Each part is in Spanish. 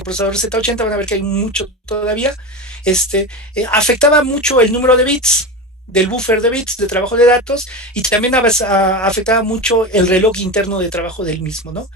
microprocesador Z80, van a ver que hay mucho todavía, afectaba mucho el número de bits del buffer de bits de trabajo de datos y también afectaba mucho el reloj interno de trabajo del mismo, ¿no?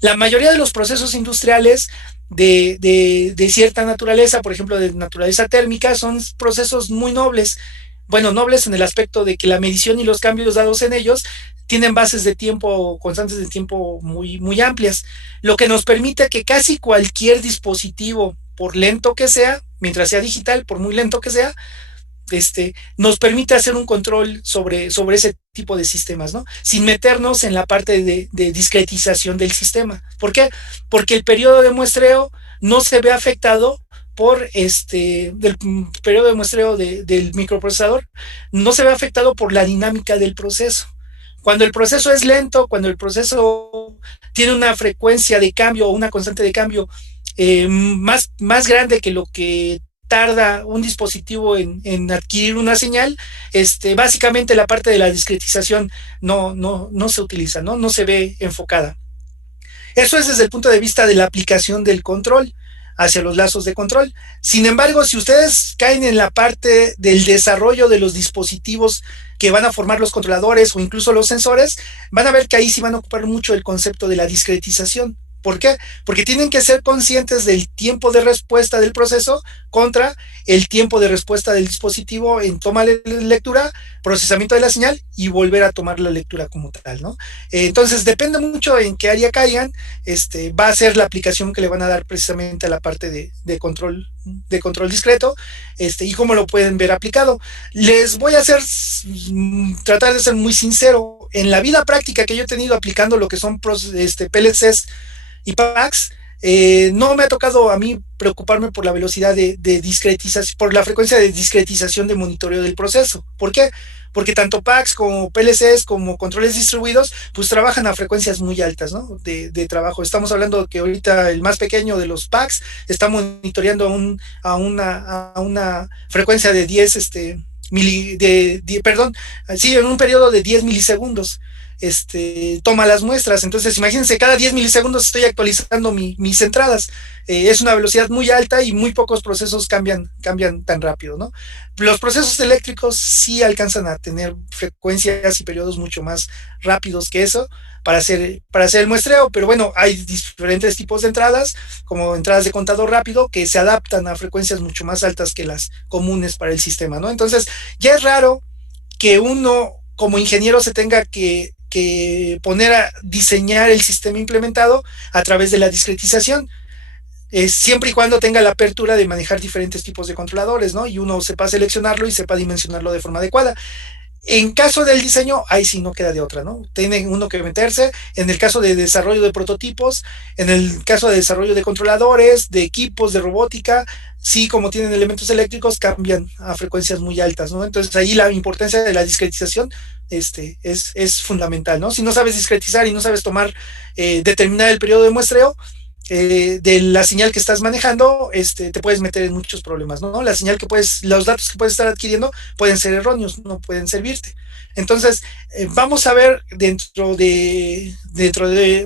La mayoría de los procesos industriales de cierta naturaleza, por ejemplo, de naturaleza térmica, son procesos muy nobles. Bueno, nobles en el aspecto de que la medición y los cambios dados en ellos tienen bases de tiempo, constantes de tiempo muy amplias, lo que nos permite que casi cualquier dispositivo, por lento que sea, mientras sea digital, por muy lento que sea, nos permite hacer un control sobre ese tipo de sistemas, ¿no? Sin meternos en la parte de discretización del sistema. ¿Por qué? Porque el periodo de muestreo no se ve afectado del periodo de muestreo del microprocesador, no se ve afectado por la dinámica del proceso. Cuando el proceso es lento, cuando el proceso tiene una frecuencia de cambio o una constante de cambio más grande que lo que tarda un dispositivo en adquirir una señal, básicamente la parte de la discretización no se utiliza, ¿no? No se ve enfocada. Eso es desde el punto de vista de la aplicación del control hacia los lazos de control. Sin embargo, si ustedes caen en la parte del desarrollo de los dispositivos que van a formar los controladores o incluso los sensores, van a ver que ahí sí van a ocupar mucho el concepto de la discretización. ¿Por qué? Porque tienen que ser conscientes del tiempo de respuesta del proceso contra el tiempo de respuesta del dispositivo en toma de lectura, procesamiento de la señal y volver a tomar la lectura como tal, ¿no? Entonces, depende mucho en qué área caigan, va a ser la aplicación que le van a dar precisamente a la parte de control discreto, y cómo lo pueden ver aplicado. Les voy a tratar de ser muy sincero, en la vida práctica que yo he tenido aplicando lo que son PLCs y PACs, no me ha tocado a mí preocuparme por la velocidad de discretización, por la frecuencia de discretización de monitoreo del proceso. ¿Por qué? Porque tanto PACs como PLCs como controles distribuidos pues trabajan a frecuencias muy altas, ¿no? de trabajo. Estamos hablando que ahorita el más pequeño de los PACs está monitoreando a una frecuencia de 10 perdón, sí, en un periodo de 10 milisegundos. Toma las muestras. Entonces, imagínense, cada 10 milisegundos estoy actualizando mis entradas. Es una velocidad muy alta y muy pocos procesos cambian tan rápido, ¿no? Los procesos eléctricos sí alcanzan a tener frecuencias y periodos mucho más rápidos que eso para hacer el muestreo, pero bueno, hay diferentes tipos de entradas, como entradas de contador rápido, que se adaptan a frecuencias mucho más altas que las comunes para el sistema, ¿no? Entonces, ya es raro que uno como ingeniero se tenga que poner a diseñar el sistema implementado a través de la discretización, siempre y cuando tenga la apertura de manejar diferentes tipos de controladores, ¿no? Y uno sepa seleccionarlo y sepa dimensionarlo de forma adecuada. En caso del diseño, ahí sí no queda de otra, ¿no? Tiene uno que meterse. En el caso de desarrollo de prototipos, en el caso de desarrollo de controladores, de equipos, de robótica, sí, como tienen elementos eléctricos, cambian a frecuencias muy altas, ¿no? Entonces ahí la importancia de la discretización es fundamental, ¿no? Si no sabes discretizar y no sabes determinar el periodo de muestreo, de la señal que estás manejando, te puedes meter en muchos problemas, ¿no? La señal los datos que puedes estar adquiriendo pueden ser erróneos, no pueden servirte. Entonces, vamos a ver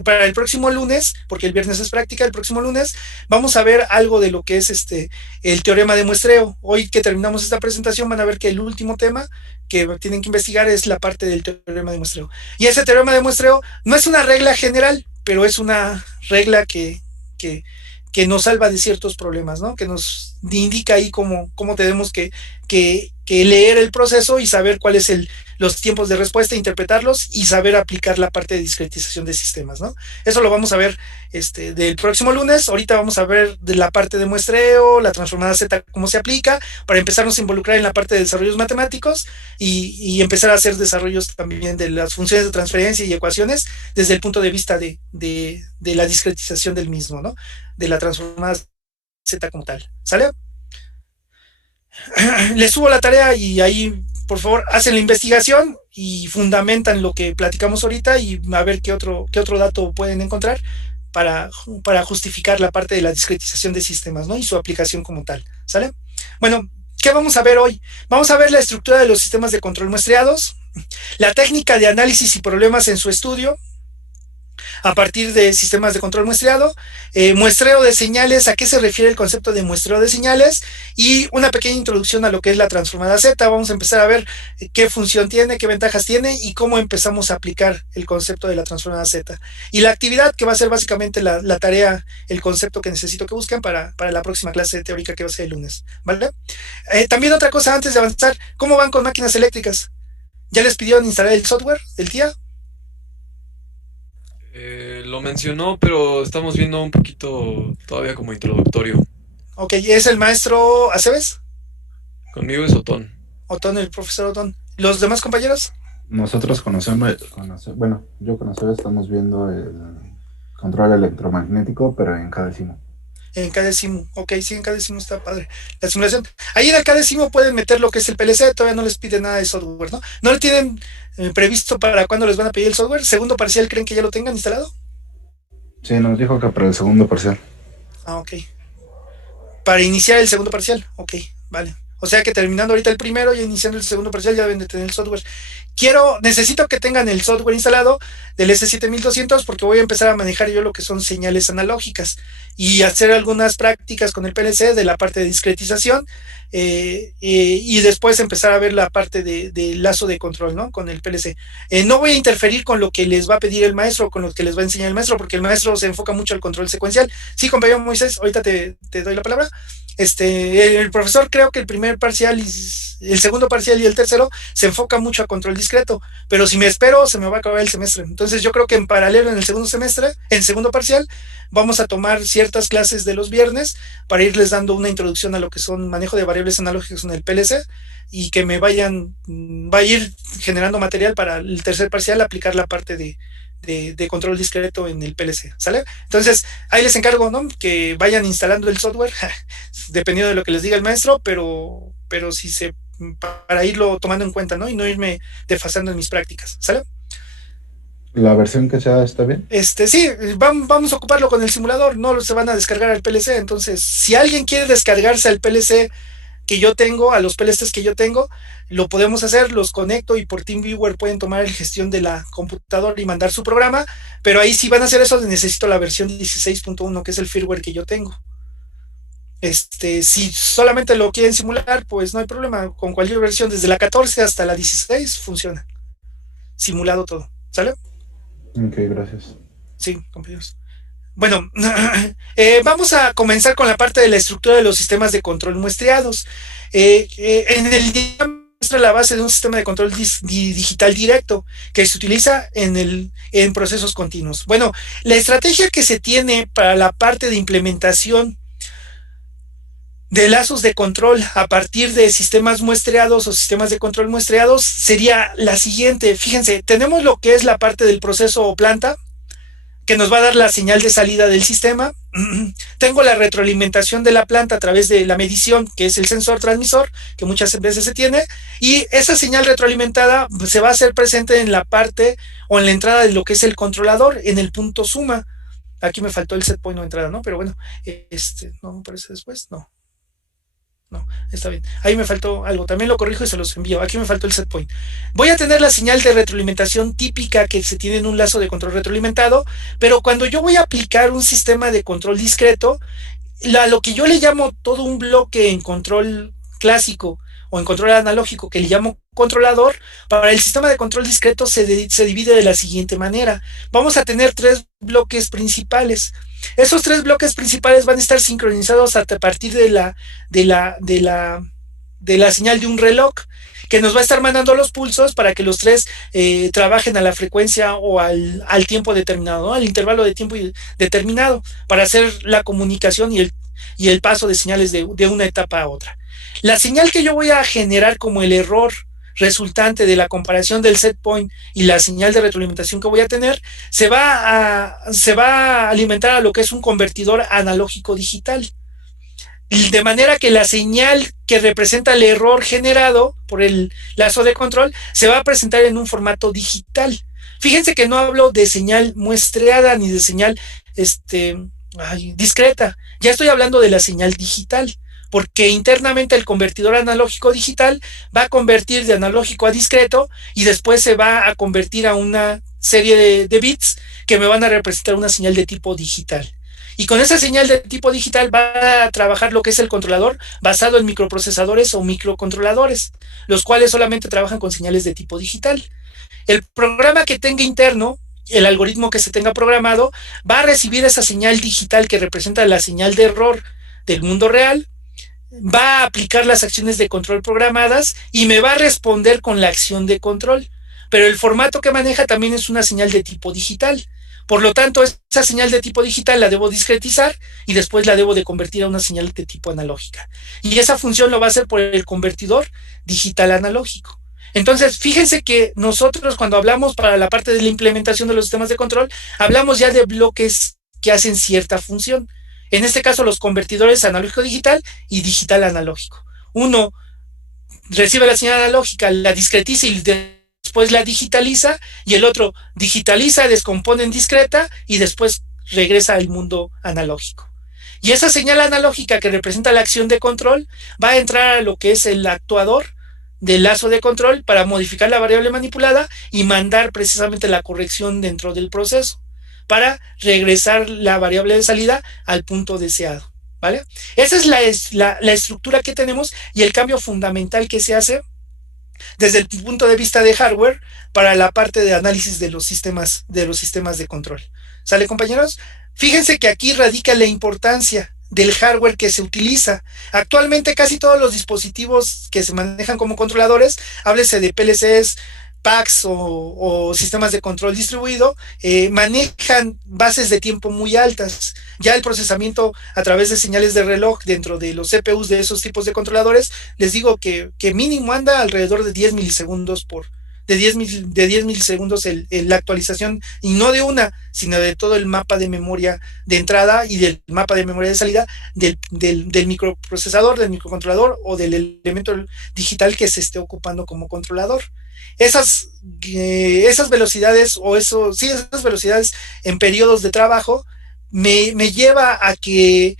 para el próximo lunes, porque el viernes es práctica, el próximo lunes, vamos a ver algo de lo que es el teorema de muestreo. Hoy que terminamos esta presentación, van a ver que el último tema que tienen que investigar es la parte del teorema de muestreo. Y ese teorema de muestreo no es una regla general, pero es una regla que nos salva de ciertos problemas, ¿no? Que nos indica ahí cómo tenemos que leer el proceso y saber cuáles los tiempos de respuesta, interpretarlos y saber aplicar la parte de discretización de sistemas, ¿no? Eso lo vamos a ver del próximo lunes. Ahorita vamos a ver de la parte de muestreo, la transformada Z, cómo se aplica, para empezarnos a involucrar en la parte de desarrollos matemáticos y empezar a hacer desarrollos también de las funciones de transferencia y ecuaciones desde el punto de vista de la discretización del mismo, ¿no? De la transformada Z como tal. ¿Sale? Les subo la tarea y ahí, por favor, hacen la investigación y fundamentan lo que platicamos ahorita y a ver qué otro dato pueden encontrar para justificar la parte de la discretización de sistemas, ¿no? Y su aplicación como tal. ¿Sale? Bueno, ¿qué vamos a ver hoy? Vamos a ver la estructura de los sistemas de control muestreados, la técnica de análisis y problemas en su estudio, a partir de sistemas de control muestreado, muestreo de señales, a qué se refiere el concepto de muestreo de señales y una pequeña introducción a lo que es la transformada Z. Vamos a empezar a ver qué función tiene, qué ventajas tiene y cómo empezamos a aplicar el concepto de la transformada Z. Y la actividad que va a ser básicamente la tarea, el concepto que necesito que busquen para la próxima clase teórica que va a ser el lunes, ¿vale? También otra cosa antes de avanzar, ¿cómo van con máquinas eléctricas? ¿Ya les pidieron instalar el software del TIA? Lo mencionó, pero estamos viendo un poquito todavía como introductorio. Ok, ¿es el maestro Aceves? Conmigo es Otón. Otón, el profesor Otón. ¿Los demás compañeros? Nosotros bueno, yo conozco, estamos viendo el control electromagnético, pero en cada décimo. En cada décimo, ok, sí, en cada décimo está padre. La simulación. Ahí en el cada décimo pueden meter lo que es el PLC, todavía no les pide nada de software, ¿no? ¿No le tienen previsto para cuándo les van a pedir el software? ¿Segundo parcial creen que ya lo tengan instalado? Sí, nos dijo que para el segundo parcial. Ah, ok. Para iniciar el segundo parcial, ok, vale. O sea que terminando ahorita el primero y iniciando el segundo parcial ya deben de tener el software. Necesito que tengan el software instalado del S7200 porque voy a empezar a manejar yo lo que son señales analógicas y hacer algunas prácticas con el PLC de la parte de discretización y después empezar a ver la parte de lazo de control, ¿no? Con el PLC. No voy a interferir con lo que les va a pedir el maestro o con lo que les va a enseñar el maestro porque el maestro se enfoca mucho al control secuencial. Sí, compañero Moisés, ahorita te doy la palabra. El profesor creo que el primer parcial, el segundo parcial y el tercero se enfoca mucho a control discreto, pero si me espero se me va a acabar el semestre. Entonces yo creo que en paralelo en el segundo semestre, en el segundo parcial, vamos a tomar ciertas clases de los viernes para irles dando una introducción a lo que son manejo de variables analógicas en el PLC y que me va a ir generando material para el tercer parcial aplicar la parte de control discreto en el PLC, ¿sale? Entonces, ahí les encargo, ¿no? Que vayan instalando el software, dependiendo de lo que les diga el maestro, pero si se, para irlo tomando en cuenta, ¿no? Y no irme desfasando en mis prácticas, ¿sale? ¿La versión que sea está bien? Sí, vamos a ocuparlo con el simulador, no se van a descargar al PLC, entonces, si alguien quiere descargarse al PLC que yo tengo, a los PLCs que yo tengo, lo podemos hacer, los conecto y por TeamViewer pueden tomar gestión de la computadora y mandar su programa, pero ahí si van a hacer eso necesito la versión 16.1, que es el firmware que yo tengo. Si solamente lo quieren simular, pues no hay problema, con cualquier versión, desde la 14 hasta la 16 funciona, simulado todo, ¿sale? Ok, gracias. Sí, compañeros. Bueno, vamos a comenzar con la parte de la estructura de los sistemas de control muestreados. En el diagrama muestra la base de un sistema de control digital directo que se utiliza en procesos continuos. Bueno, la estrategia que se tiene para la parte de implementación de lazos de control a partir de sistemas muestreados o sistemas de control muestreados sería la siguiente. Fíjense, tenemos lo que es la parte del proceso o planta, que nos va a dar la señal de salida del sistema. Tengo la retroalimentación de la planta a través de la medición, que es el sensor transmisor, que muchas veces se tiene, y esa señal retroalimentada se va a hacer presente en la parte o en la entrada de lo que es el controlador, en el punto suma. Aquí me faltó el set point o entrada, ¿no? Pero bueno, no me parece después, no. No, está bien. Ahí me faltó algo. También lo corrijo y se los envío. Aquí me faltó el set point. Voy a tener la señal de retroalimentación típica que se tiene en un lazo de control retroalimentado, pero cuando yo voy a aplicar un sistema de control discreto, lo que yo le llamo todo un bloque en control clásico o en control analógico, que le llamo controlador, para el sistema de control discreto se divide de la siguiente manera. Vamos a tener tres bloques principales. Esos tres bloques principales van a estar sincronizados a partir de la señal de un reloj que nos va a estar mandando los pulsos para que los tres trabajen a la frecuencia o al tiempo determinado, ¿no? Al intervalo de tiempo determinado para hacer la comunicación y el paso de señales de una etapa a otra. La señal que yo voy a generar como el error resultante de la comparación del set point y la señal de retroalimentación que voy a tener se va a alimentar a lo que es un convertidor analógico digital, de manera que la señal que representa el error generado por el lazo de control se va a presentar en un formato digital. Fíjense que no hablo de señal muestreada ni de señal discreta, ya estoy hablando de la señal digital, porque internamente el convertidor analógico digital va a convertir de analógico a discreto y después se va a convertir a una serie de bits que me van a representar una señal de tipo digital. Y con esa señal de tipo digital va a trabajar lo que es el controlador basado en microprocesadores o microcontroladores, los cuales solamente trabajan con señales de tipo digital. El programa que tenga interno, el algoritmo que se tenga programado, va a recibir esa señal digital que representa la señal de error del mundo real, va a aplicar las acciones de control programadas y me va a responder con la acción de control. Pero el formato que maneja también es una señal de tipo digital. Por lo tanto, esa señal de tipo digital la debo discretizar y después la debo de convertir a una señal de tipo analógica. Y esa función lo va a hacer por el convertidor digital analógico. Entonces, fíjense que nosotros cuando hablamos para la parte de la implementación de los sistemas de control, hablamos ya de bloques que hacen cierta función. En este caso, los convertidores analógico-digital y digital-analógico. Uno recibe la señal analógica, la discretiza y después la digitaliza, y el otro digitaliza, descompone en discreta y después regresa al mundo analógico. Y esa señal analógica que representa la acción de control va a entrar a lo que es el actuador del lazo de control para modificar la variable manipulada y mandar precisamente la corrección dentro del proceso para regresar la variable de salida al punto deseado, ¿vale? Esa es la estructura que tenemos y el cambio fundamental que se hace desde el punto de vista de hardware para la parte de análisis de los sistemas de control. ¿Sale, compañeros? Fíjense que aquí radica la importancia del hardware que se utiliza. Actualmente casi todos los dispositivos que se manejan como controladores, háblese de PLCs, PACs o sistemas de control distribuido, manejan bases de tiempo muy altas. Ya el procesamiento a través de señales de reloj dentro de los CPUs de esos tipos de controladores, les digo que mínimo anda alrededor de 10 milisegundos de 10 milisegundos la actualización, y no de una, sino de todo el mapa de memoria de entrada y del mapa de memoria de salida del microprocesador, del microcontrolador o del elemento digital que se esté ocupando como controlador. Esas velocidades esas velocidades en periodos de trabajo me lleva a que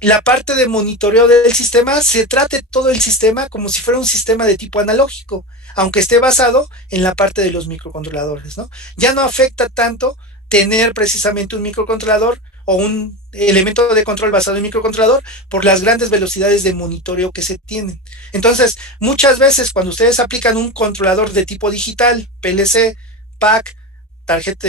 la parte de monitoreo del sistema se trate todo el sistema como si fuera un sistema de tipo analógico, aunque esté basado en la parte de los microcontroladores, ¿no? Ya no afecta tanto tener precisamente un microcontrolador o un elemento de control basado en microcontrolador por las grandes velocidades de monitoreo que se tienen. Entonces, muchas veces cuando ustedes aplican un controlador de tipo digital, PLC, PAC, tarjeta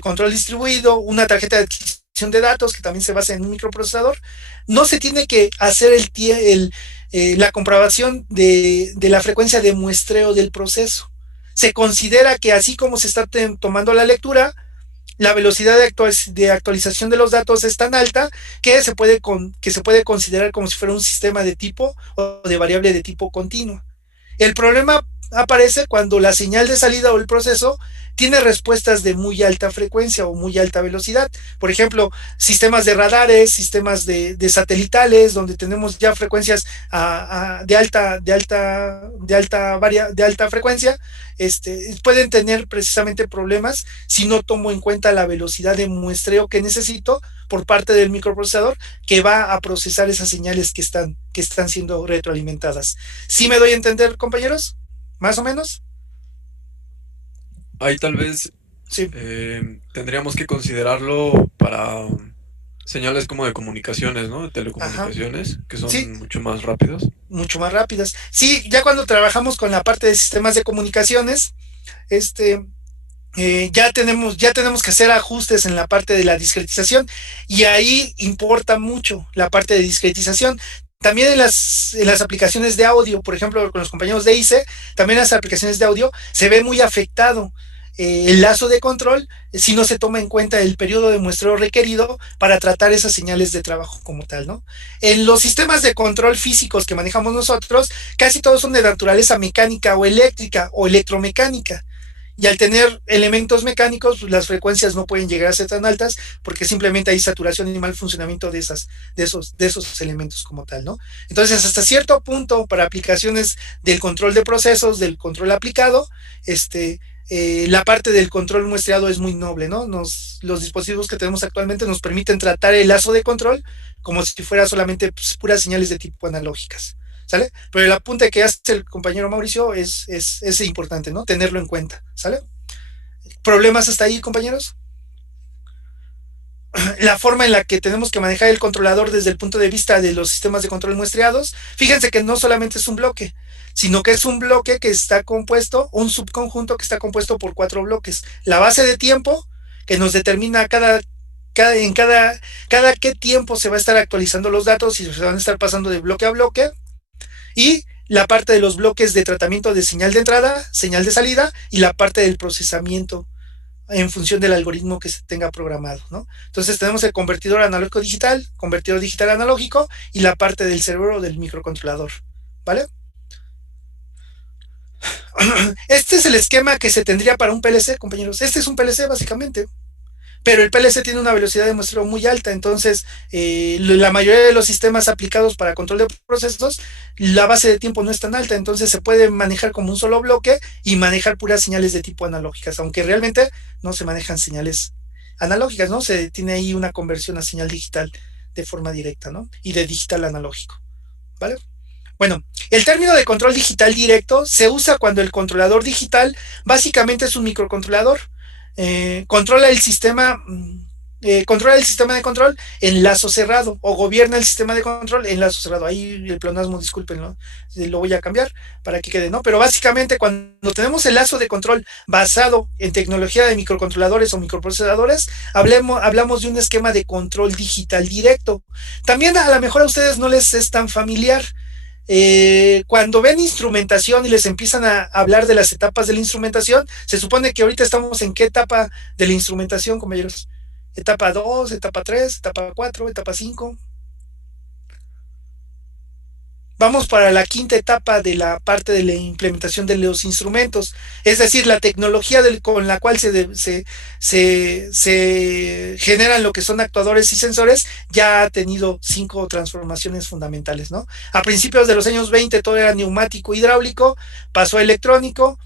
control distribuido, una tarjeta de adquisición de datos que también se basa en un microprocesador, no se tiene que hacer la comprobación de la frecuencia de muestreo del proceso. Se considera que así como se está tomando la lectura, la velocidad de actualización de los datos es tan alta que se puede considerar como si fuera un sistema de tipo o de variable de tipo continua. El problema aparece cuando la señal de salida o el proceso tiene respuestas de muy alta frecuencia o muy alta velocidad. Por ejemplo, sistemas de radares, sistemas de satelitales, donde tenemos ya frecuencias de alta frecuencia, pueden tener precisamente problemas si no tomo en cuenta la velocidad de muestreo que necesito por parte del microprocesador que va a procesar esas señales que están siendo retroalimentadas. ¿Sí me doy a entender, compañeros? ¿Más o menos? Ahí tal vez Sí. tendríamos que considerarlo para señales como de comunicaciones, ¿no? De telecomunicaciones, que son Sí, mucho más rápidos. mucho más rápidas. Sí, ya cuando trabajamos con la parte de sistemas de comunicaciones, ya tenemos que hacer ajustes en la parte de la discretización, y ahí importa mucho la parte de discretización. También en las aplicaciones de audio, por ejemplo, con los compañeros de ICE, también las aplicaciones de audio se ve muy afectado el lazo de control si no se toma en cuenta el periodo de muestreo requerido para tratar esas señales de trabajo como tal, ¿no? En los sistemas de control físicos que manejamos nosotros, casi todos son de naturaleza mecánica o eléctrica o electromecánica. Y al tener elementos mecánicos, pues las frecuencias no pueden llegar a ser tan altas porque simplemente hay saturación y mal funcionamiento de esos elementos como tal, ¿no? Entonces, hasta cierto punto, para aplicaciones del control de procesos, del control aplicado, la parte del control muestreado es muy noble, ¿no? Los dispositivos que tenemos actualmente nos permiten tratar el lazo de control como si fuera solamente puras señales de tipo analógicas. ¿Sale? Pero el apunte que hace el compañero Mauricio es importante, ¿no? Tenerlo en cuenta, ¿sale? ¿Problemas hasta ahí, compañeros? La forma en la que tenemos que manejar el controlador desde el punto de vista de los sistemas de control muestreados. Fíjense que no solamente es un bloque, sino que es un bloque que está compuesto, un subconjunto que está compuesto por 4 bloques. La base de tiempo, que nos determina cada qué tiempo se va a estar actualizando los datos y se van a estar pasando de bloque a bloque. Y la parte de los bloques de tratamiento de señal de entrada, señal de salida, y la parte del procesamiento en función del algoritmo que se tenga programado, ¿no? Entonces tenemos el convertidor analógico digital, convertidor digital analógico y la parte del cerebro del microcontrolador, ¿vale? Este es el esquema que se tendría para un PLC, compañeros. Este es un PLC básicamente, pero el PLC tiene una velocidad de muestreo muy alta, entonces la mayoría de los sistemas aplicados para control de procesos, la base de tiempo no es tan alta, entonces se puede manejar como un solo bloque y manejar puras señales de tipo analógicas, aunque realmente no se manejan señales analógicas, ¿no? Se tiene ahí una conversión a señal digital de forma directa, ¿no? Y de digital a analógico, ¿vale? Bueno, el término de control digital directo se usa cuando el controlador digital básicamente es un microcontrolador. Controla el sistema de control en lazo cerrado o gobierna el sistema de control en lazo cerrado. Ahí el pleonasmo, disculpen, ¿no? Lo voy a cambiar para que quede, ¿no? Pero básicamente cuando tenemos el lazo de control basado en tecnología de microcontroladores o microprocesadores, hablamos de un esquema de control digital directo. También a lo mejor a ustedes no les es tan familiar. Cuando ven instrumentación y les empiezan a hablar de las etapas de la instrumentación, se supone que ahorita estamos en qué etapa de la instrumentación, compañeros. Etapa 2, etapa 3, etapa 4, etapa 5. Vamos para la quinta etapa de la parte de la implementación de los instrumentos, es decir, la tecnología con la cual se generan lo que son actuadores y sensores ya ha tenido 5 transformaciones fundamentales, ¿no? A principios de los años 20 todo era neumático hidráulico, pasó a electrónico,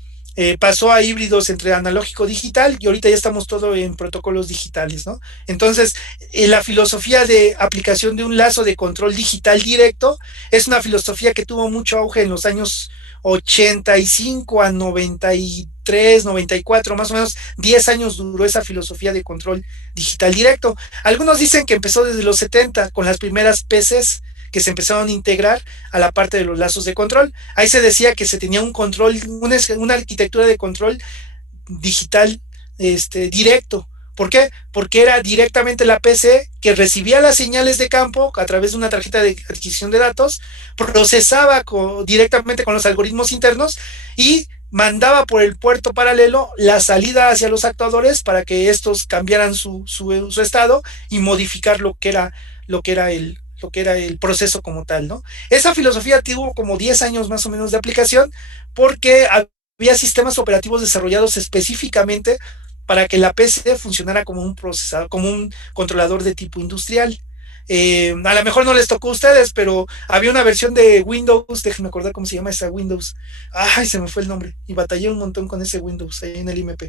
pasó a híbridos entre analógico digital y ahorita ya estamos todo en protocolos digitales, ¿no? Entonces, la filosofía de aplicación de un lazo de control digital directo es una filosofía que tuvo mucho auge en los años 85 a 93, 94, más o menos 10 años duró esa filosofía de control digital directo. Algunos dicen que empezó desde los 70 con las primeras PCs que se empezaron a integrar a la parte de los lazos de control. Ahí se decía que se tenía un control, una arquitectura de control digital directo. ¿Por qué? Porque era directamente la PC que recibía las señales de campo a través de una tarjeta de adquisición de datos, procesaba directamente con los algoritmos internos y mandaba por el puerto paralelo la salida hacia los actuadores para que estos cambiaran su estado y modificar lo que era el proceso como tal, ¿no? Esa filosofía tuvo como 10 años más o menos de aplicación porque había sistemas operativos desarrollados específicamente para que la PC funcionara como un procesador, como un controlador de tipo industrial. A lo mejor no les tocó a ustedes, pero había una versión de Windows, déjenme acordar cómo se llama esa Windows. Ay, se me fue el nombre y batallé un montón con ese Windows ahí en el IMP.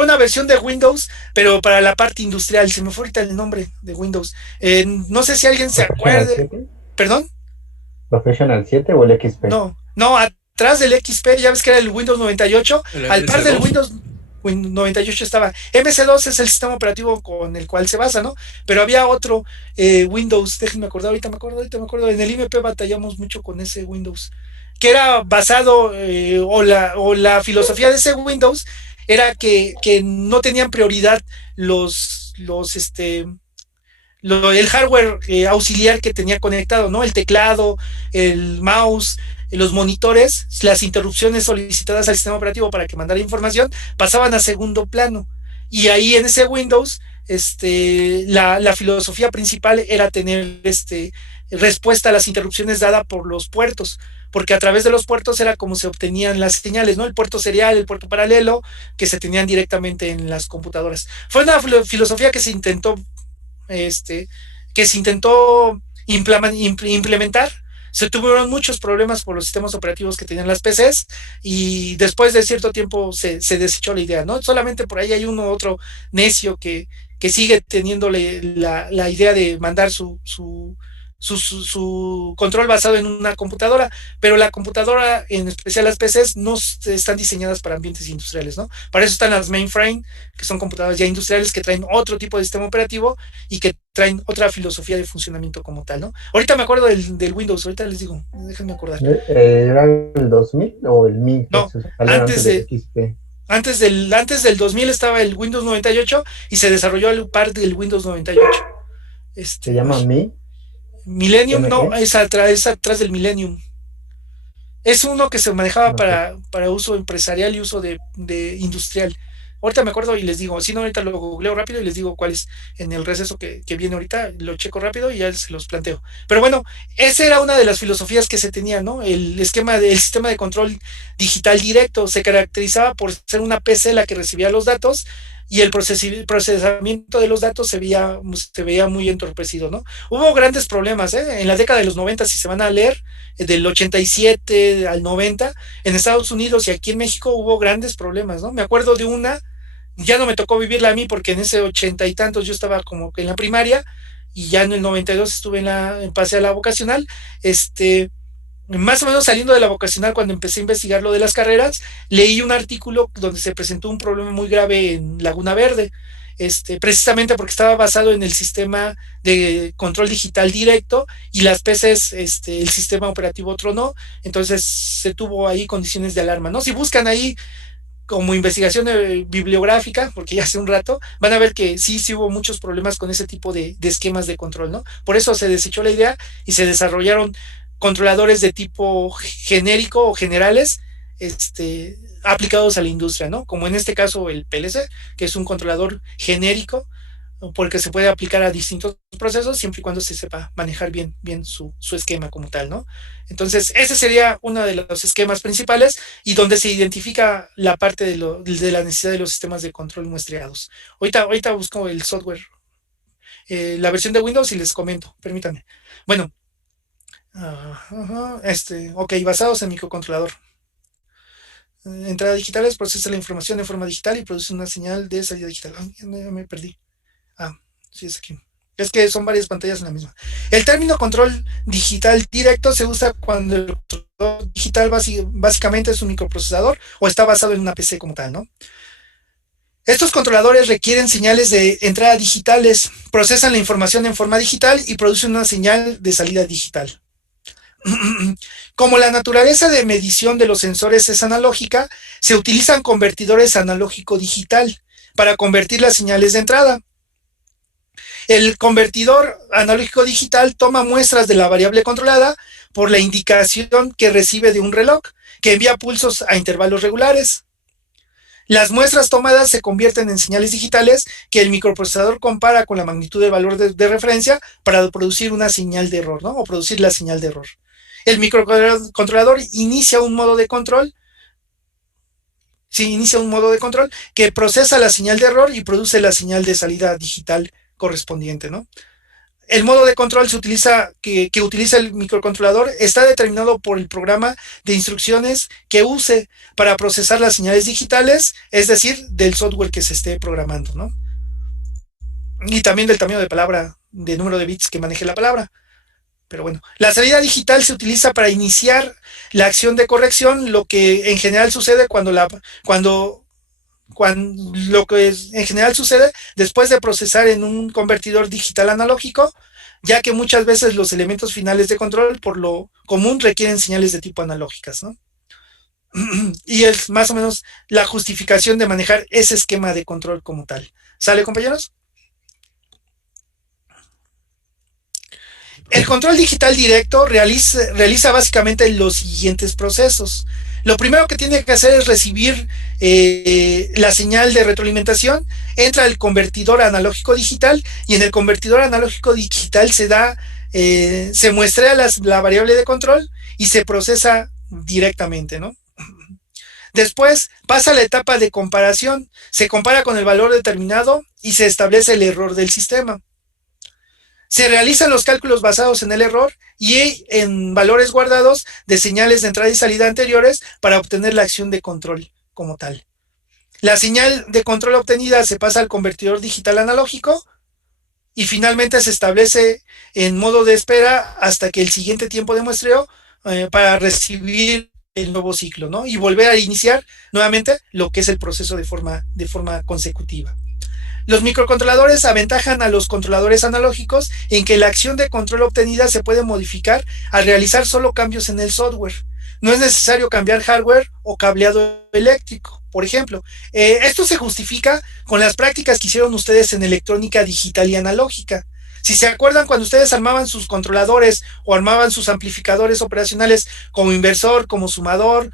Una versión de Windows, pero para la parte industrial. Se me fue ahorita el nombre de Windows. No sé si alguien se acuerde. ¿Perdón? ¿Professional 7 o el XP? No, atrás del XP, ya ves que era el Windows 98. Al par del Windows 98 estaba. MC2 es el sistema operativo con el cual se basa, ¿no? Pero había otro Windows, déjenme acordar, ahorita me acuerdo. En el IMP batallamos mucho con ese Windows, que era basado, o la filosofía de ese Windows era que no tenían prioridad el hardware auxiliar que tenía conectado, ¿no? El teclado, el mouse, los monitores, las interrupciones solicitadas al sistema operativo para que mandara información pasaban a segundo plano. Y ahí en ese Windows, la filosofía principal era tener respuesta a las interrupciones dadas por los puertos, porque a través de los puertos era como se obtenían las señales, ¿no? El puerto serial, el puerto paralelo, que se tenían directamente en las computadoras. Fue una filosofía que se intentó implementar. Se tuvieron muchos problemas por los sistemas operativos que tenían las PCs y después de cierto tiempo se desechó la idea, ¿no? Solamente por ahí hay uno u otro necio que sigue teniendo la idea de mandar su su control basado en una computadora, pero la computadora, en especial las PCs, no están diseñadas para ambientes industriales, ¿no? Para eso están las mainframe, que son computadoras ya industriales que traen otro tipo de sistema operativo y que traen otra filosofía de funcionamiento como tal, ¿no? Ahorita me acuerdo del Windows, ahorita les digo, déjenme acordar. ¿Era el 2000 o el 1000 que No, se salió antes del de, XP? antes del 2000 estaba el Windows 98 y se desarrolló al par del Windows 98. ¿Se llama Mi? Millennium, no, ¿ME? es atrás del Millennium. Es uno que se manejaba No sé. para uso empresarial y uso de industrial. Ahorita me acuerdo y les digo, si no, ahorita lo googleo rápido y les digo cuál es en el receso que viene ahorita, lo checo rápido y ya se los planteo. Pero bueno, esa era una de las filosofías que se tenía, ¿no? El sistema de control digital directo se caracterizaba por ser una PC la que recibía los datos y el procesamiento de los datos se veía muy entorpecido, ¿no? Hubo grandes problemas, ¿eh? En la década de los 90, si se van a leer, del 87 al 90, en Estados Unidos y aquí en México hubo grandes problemas, ¿no? Me acuerdo de una, ya no me tocó vivirla a mí porque en ese 80 y tantos yo estaba como que en la primaria y ya en el 92 estuve pasé a la vocacional, más o menos saliendo de la vocacional cuando empecé a investigar lo de las carreras, leí un artículo donde se presentó un problema muy grave en Laguna Verde, precisamente porque estaba basado en el sistema de control digital directo y las PCs, el sistema operativo tronó, entonces se tuvo ahí condiciones de alarma, ¿no? Si buscan ahí como investigación bibliográfica, porque ya hace un rato, van a ver que sí hubo muchos problemas con ese tipo de esquemas de control, ¿no? Por eso se desechó la idea y se desarrollaron controladores de tipo genérico o generales, aplicados a la industria, ¿no? Como en este caso el PLC, que es un controlador genérico, porque se puede aplicar a distintos procesos siempre y cuando se sepa manejar bien su esquema como tal, ¿no? Entonces, ese sería uno de los esquemas principales y donde se identifica la parte de la necesidad de los sistemas de control muestreados. Ahorita busco el software, la versión de Windows y les comento, permítanme. Bueno, ok, basados en microcontrolador. Entrada digitales, procesa la información de forma digital y produce una señal de salida digital. Ya me perdí. Ah, sí, es aquí. Es que son varias pantallas en la misma. El término control digital directo se usa cuando el control digital básicamente es un microprocesador o está basado en una PC como tal, ¿no? Estos controladores requieren señales de entrada digitales, procesan la información en forma digital y producen una señal de salida digital. Como la naturaleza de medición de los sensores es analógica, se utilizan convertidores analógico-digital para convertir las señales de entrada. El convertidor analógico-digital toma muestras de la variable controlada por la indicación que recibe de un reloj, que envía pulsos a intervalos regulares. Las muestras tomadas se convierten en señales digitales que el microprocesador compara con la magnitud del valor de referencia para producir una señal de error, ¿no? O producir la señal de error. El microcontrolador inicia un modo de control que procesa la señal de error y produce la señal de salida digital correspondiente, ¿no? El modo de control que utiliza el microcontrolador está determinado por el programa de instrucciones que use para procesar las señales digitales, es decir, del software que se esté programando, ¿no? Y también del tamaño de palabra, de número de bits que maneje la palabra. Pero bueno, la salida digital se utiliza para iniciar la acción de corrección, lo que en general sucede lo que en general sucede después de procesar en un convertidor digital analógico, ya que muchas veces los elementos finales de control por lo común requieren señales de tipo analógicas, ¿no? Y es más o menos la justificación de manejar ese esquema de control como tal. ¿Sale, compañeros? El control digital directo realiza básicamente los siguientes procesos. Lo primero que tiene que hacer es recibir la señal de retroalimentación, entra el convertidor analógico digital y en el convertidor analógico digital se muestrea la variable de control y se procesa directamente, ¿no? Después pasa a la etapa de comparación, se compara con el valor determinado y se establece el error del sistema. Se realizan los cálculos basados en el error y en valores guardados de señales de entrada y salida anteriores para obtener la acción de control como tal. La señal de control obtenida se pasa al convertidor digital analógico y finalmente se establece en modo de espera hasta que el siguiente tiempo de muestreo para recibir el nuevo ciclo, ¿no? Y volver a iniciar nuevamente lo que es el proceso de forma consecutiva. Los microcontroladores aventajan a los controladores analógicos en que la acción de control obtenida se puede modificar al realizar solo cambios en el software. No es necesario cambiar hardware o cableado eléctrico. Por ejemplo, esto se justifica con las prácticas que hicieron ustedes en electrónica digital y analógica. Si se acuerdan, cuando ustedes armaban sus controladores o armaban sus amplificadores operacionales como inversor, como sumador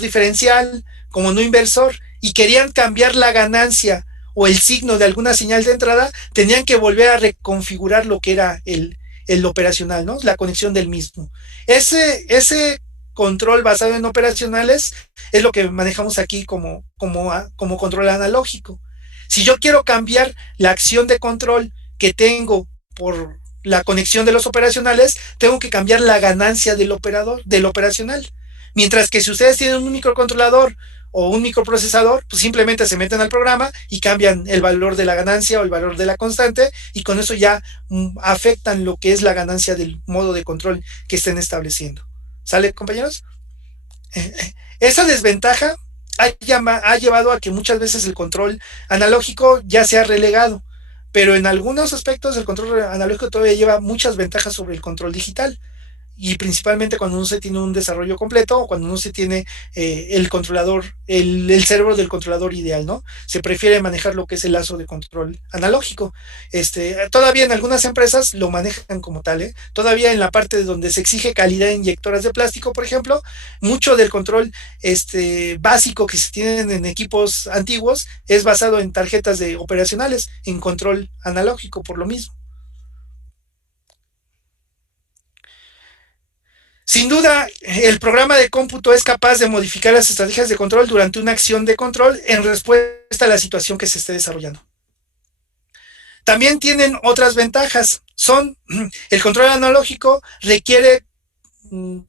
diferencial, como no inversor, y querían cambiar la ganancia o el signo de alguna señal de entrada, tenían que volver a reconfigurar lo que era el operacional, ¿no? La conexión del mismo. Ese control basado en operacionales es lo que manejamos aquí como control analógico. Si yo quiero cambiar la acción de control que tengo por la conexión de los operacionales, tengo que cambiar la ganancia del operacional. Mientras que si ustedes tienen un microcontrolador o un microprocesador, pues simplemente se meten al programa y cambian el valor de la ganancia o el valor de la constante, y con eso ya afectan lo que es la ganancia del modo de control que estén estableciendo. ¿Sale, compañeros? Esa desventaja ha llevado a que muchas veces el control analógico ya sea relegado, pero en algunos aspectos el control analógico todavía lleva muchas ventajas sobre el control digital, y principalmente cuando no se tiene un desarrollo completo o cuando no se tiene el controlador, el cerebro del controlador ideal, ¿no? Se prefiere manejar lo que es el lazo de control analógico. Todavía en algunas empresas lo manejan como tal, ¿eh? Todavía en la parte de donde se exige calidad de inyectoras de plástico, por ejemplo, mucho del control básico que se tienen en equipos antiguos es basado en tarjetas de operacionales, en control analógico, por lo mismo. Sin duda, el programa de cómputo es capaz de modificar las estrategias de control durante una acción de control en respuesta a la situación que se esté desarrollando. También tienen otras ventajas. El control analógico requiere en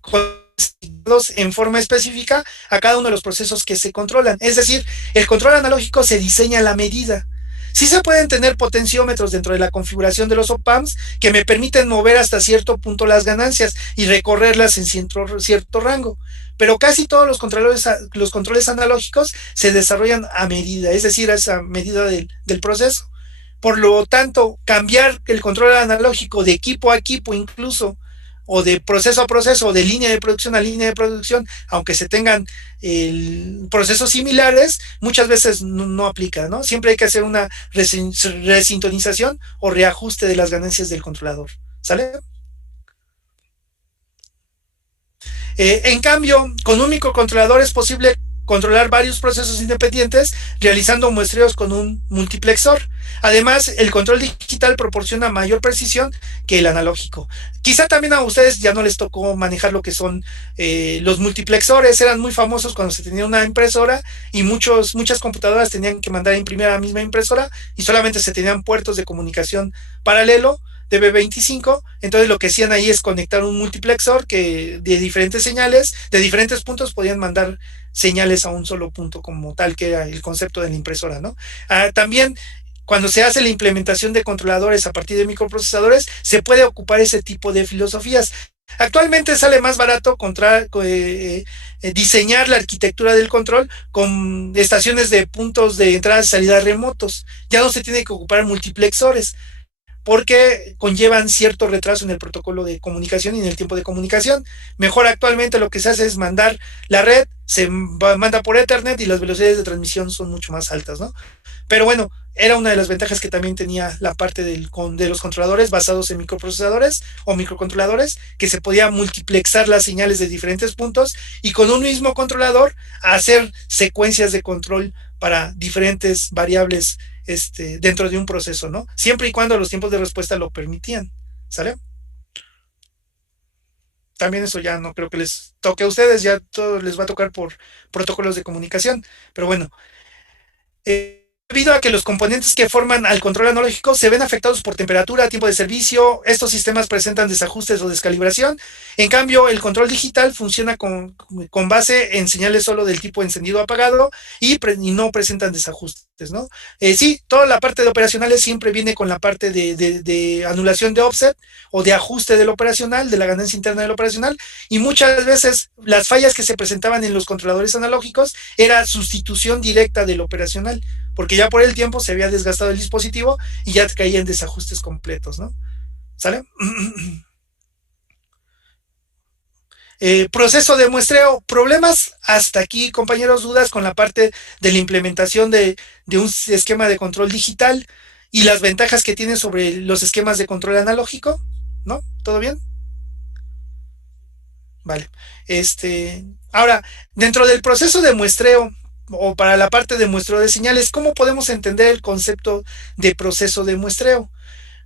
forma específica a cada uno de los procesos que se controlan. Es decir, el control analógico se diseña a la medida. Sí se pueden tener potenciómetros dentro de la configuración de los op-amps que me permiten mover hasta cierto punto las ganancias y recorrerlas en cierto rango, pero casi todos los controles analógicos se desarrollan a medida, es decir, a esa medida del proceso. Por lo tanto, cambiar el control analógico de equipo a equipo incluso, o de proceso a proceso, o de línea de producción a línea de producción, aunque se tengan procesos similares, muchas veces no aplica, ¿no? Siempre hay que hacer una resintonización o reajuste de las ganancias del controlador, ¿sale? En cambio, con un microcontrolador es posible controlar varios procesos independientes realizando muestreos con un multiplexor. Además, el control digital proporciona mayor precisión que el analógico. Quizá también a ustedes ya no les tocó manejar lo que son los multiplexores. Eran muy famosos cuando se tenía una impresora y muchas computadoras tenían que mandar a imprimir a la misma impresora y solamente se tenían puertos de comunicación paralelo de B25, entonces lo que hacían ahí es conectar un multiplexor que de diferentes señales, de diferentes puntos podían mandar señales a un solo punto como tal, que era el concepto de la impresora, ¿no? También cuando se hace la implementación de controladores a partir de microprocesadores, se puede ocupar ese tipo de filosofías. Actualmente sale más barato diseñar la arquitectura del control con estaciones de puntos de entrada y salida remotos. Ya no se tiene que ocupar multiplexores, porque conllevan cierto retraso en el protocolo de comunicación y en el tiempo de comunicación. Mejor actualmente lo que se hace es mandar la red, se manda por Ethernet y las velocidades de transmisión son mucho más altas, ¿no? Pero bueno, era una de las ventajas que también tenía la parte de los controladores basados en microprocesadores o microcontroladores, que se podía multiplexar las señales de diferentes puntos y con un mismo controlador hacer secuencias de control para diferentes variables dentro de un proceso, ¿no? Siempre y cuando los tiempos de respuesta lo permitían, ¿sale? También eso ya no creo que les toque a ustedes, ya todo les va a tocar por protocolos de comunicación, pero bueno. debido a que los componentes que forman al control analógico se ven afectados por temperatura, tiempo de servicio. Estos sistemas presentan desajustes o descalibración. En cambio, el control digital funciona con base en señales solo del tipo encendido-apagado y no presentan desajustes, ¿no? Sí, toda la parte de operacionales siempre viene con la parte de anulación de offset o de ajuste del operacional, de la ganancia interna del operacional, y muchas veces las fallas que se presentaban en los controladores analógicos era sustitución directa del operacional, porque ya por el tiempo se había desgastado el dispositivo y ya caía en desajustes completos, ¿no? ¿Sale? Proceso de muestreo, problemas hasta aquí, compañeros, dudas con la parte de la implementación de un esquema de control digital y las ventajas que tiene sobre los esquemas de control analógico, ¿no? ¿Todo bien? Vale. Ahora, dentro del proceso de muestreo, o para la parte de muestreo de señales, ¿cómo podemos entender el concepto de proceso de muestreo?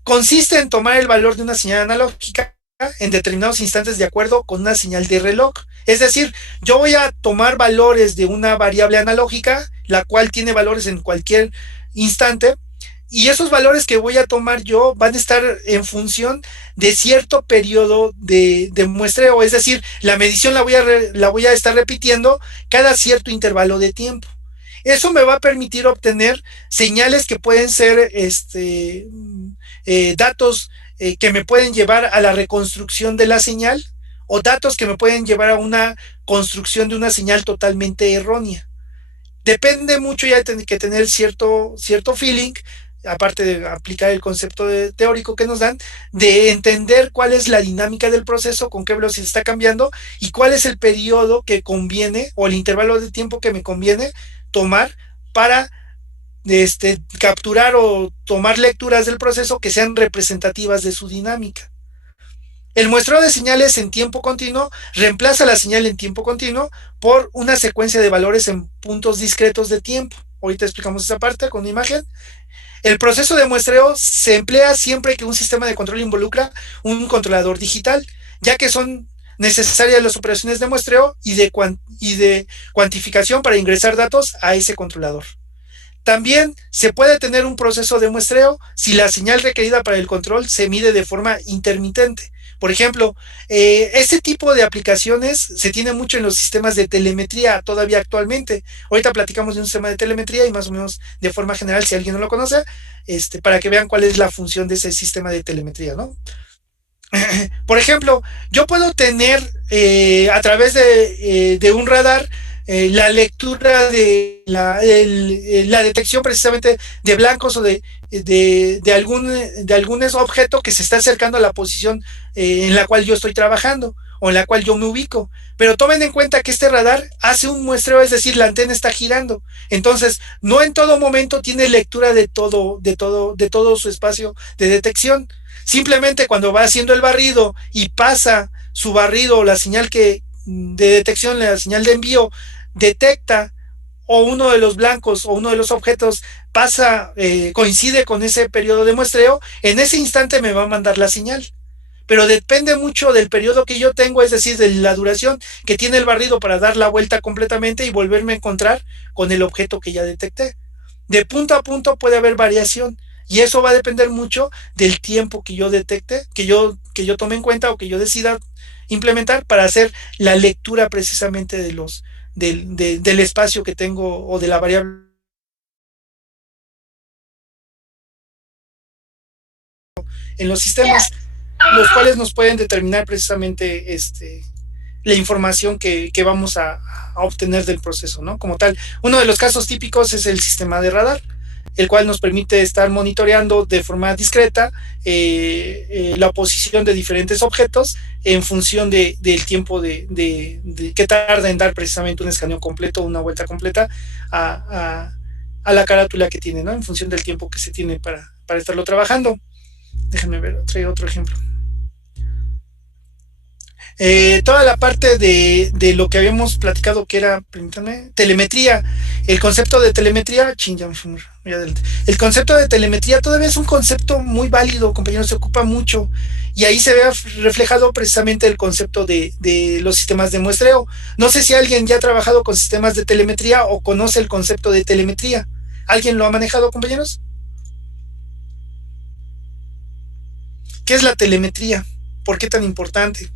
Consiste en tomar el valor de una señal analógica en determinados instantes de acuerdo con una señal de reloj. Es decir, yo voy a tomar valores de una variable analógica, la cual tiene valores en cualquier instante, y esos valores que voy a tomar yo van a estar en función de cierto periodo de muestreo, es decir, la medición la voy a estar repitiendo cada cierto intervalo de tiempo. Eso me va a permitir obtener señales que pueden ser datos que me pueden llevar a la reconstrucción de la señal, o datos que me pueden llevar a una construcción de una señal totalmente errónea. Depende mucho, ya hay que tener cierto feeling, aparte de aplicar el concepto teórico que nos dan, de entender cuál es la dinámica del proceso, con qué velocidad está cambiando y cuál es el periodo que conviene o el intervalo de tiempo que me conviene tomar para capturar o tomar lecturas del proceso que sean representativas de su dinámica. El muestreo de señales en tiempo continuo reemplaza la señal en tiempo continuo por una secuencia de valores en puntos discretos de tiempo. Ahorita explicamos esa parte con una imagen. El proceso de muestreo se emplea siempre que un sistema de control involucra un controlador digital, ya que son necesarias las operaciones de muestreo y de cuantificación para ingresar datos a ese controlador. También se puede tener un proceso de muestreo si la señal requerida para el control se mide de forma intermitente. Por ejemplo, este tipo de aplicaciones se tiene mucho en los sistemas de telemetría todavía actualmente. Ahorita platicamos de un sistema de telemetría y más o menos de forma general, si alguien no lo conoce, para que vean cuál es la función de ese sistema de telemetría, ¿no? Por ejemplo, yo puedo tener a través de un radar la lectura de la detección precisamente de blancos o de algún objeto que se está acercando a la posición en la cual yo estoy trabajando o en la cual yo me ubico. Pero tomen en cuenta que este radar hace un muestreo, es decir, la antena está girando. Entonces, no en todo momento tiene lectura de todo su espacio de detección. Simplemente cuando va haciendo el barrido y pasa su barrido, la señal de detección, la señal de envío, detecta o uno de los blancos o uno de los objetos coincide con ese periodo de muestreo, en ese instante me va a mandar la señal. Pero depende mucho del periodo que yo tengo, es decir, de la duración que tiene el barrido para dar la vuelta completamente y volverme a encontrar con el objeto que ya detecté. De punto a punto puede haber variación. Y eso va a depender mucho del tiempo que yo detecte, que yo tome en cuenta o que yo decida implementar para hacer la lectura precisamente del espacio que tengo o de la variable en los sistemas, los cuales nos pueden determinar precisamente la información que vamos a obtener del proceso, ¿no? Como tal, uno de los casos típicos es el sistema de radar, el cual nos permite estar monitoreando de forma discreta la posición de diferentes objetos en función del tiempo de que tarda en dar precisamente un escaneo completo, una vuelta completa a la carátula que tiene, ¿no? En función del tiempo que se tiene para estarlo trabajando. Déjenme ver, traigo otro ejemplo. Toda la parte de lo que habíamos platicado que era, permítanme, telemetría. El concepto de telemetría, el concepto de telemetría todavía es un concepto muy válido, compañeros, se ocupa mucho y ahí se ve reflejado precisamente el concepto de los sistemas de muestreo. No sé si alguien ya ha trabajado con sistemas de telemetría o conoce el concepto de telemetría. ¿Alguien lo ha manejado, compañeros? ¿Qué es la telemetría? ¿Por qué tan importante?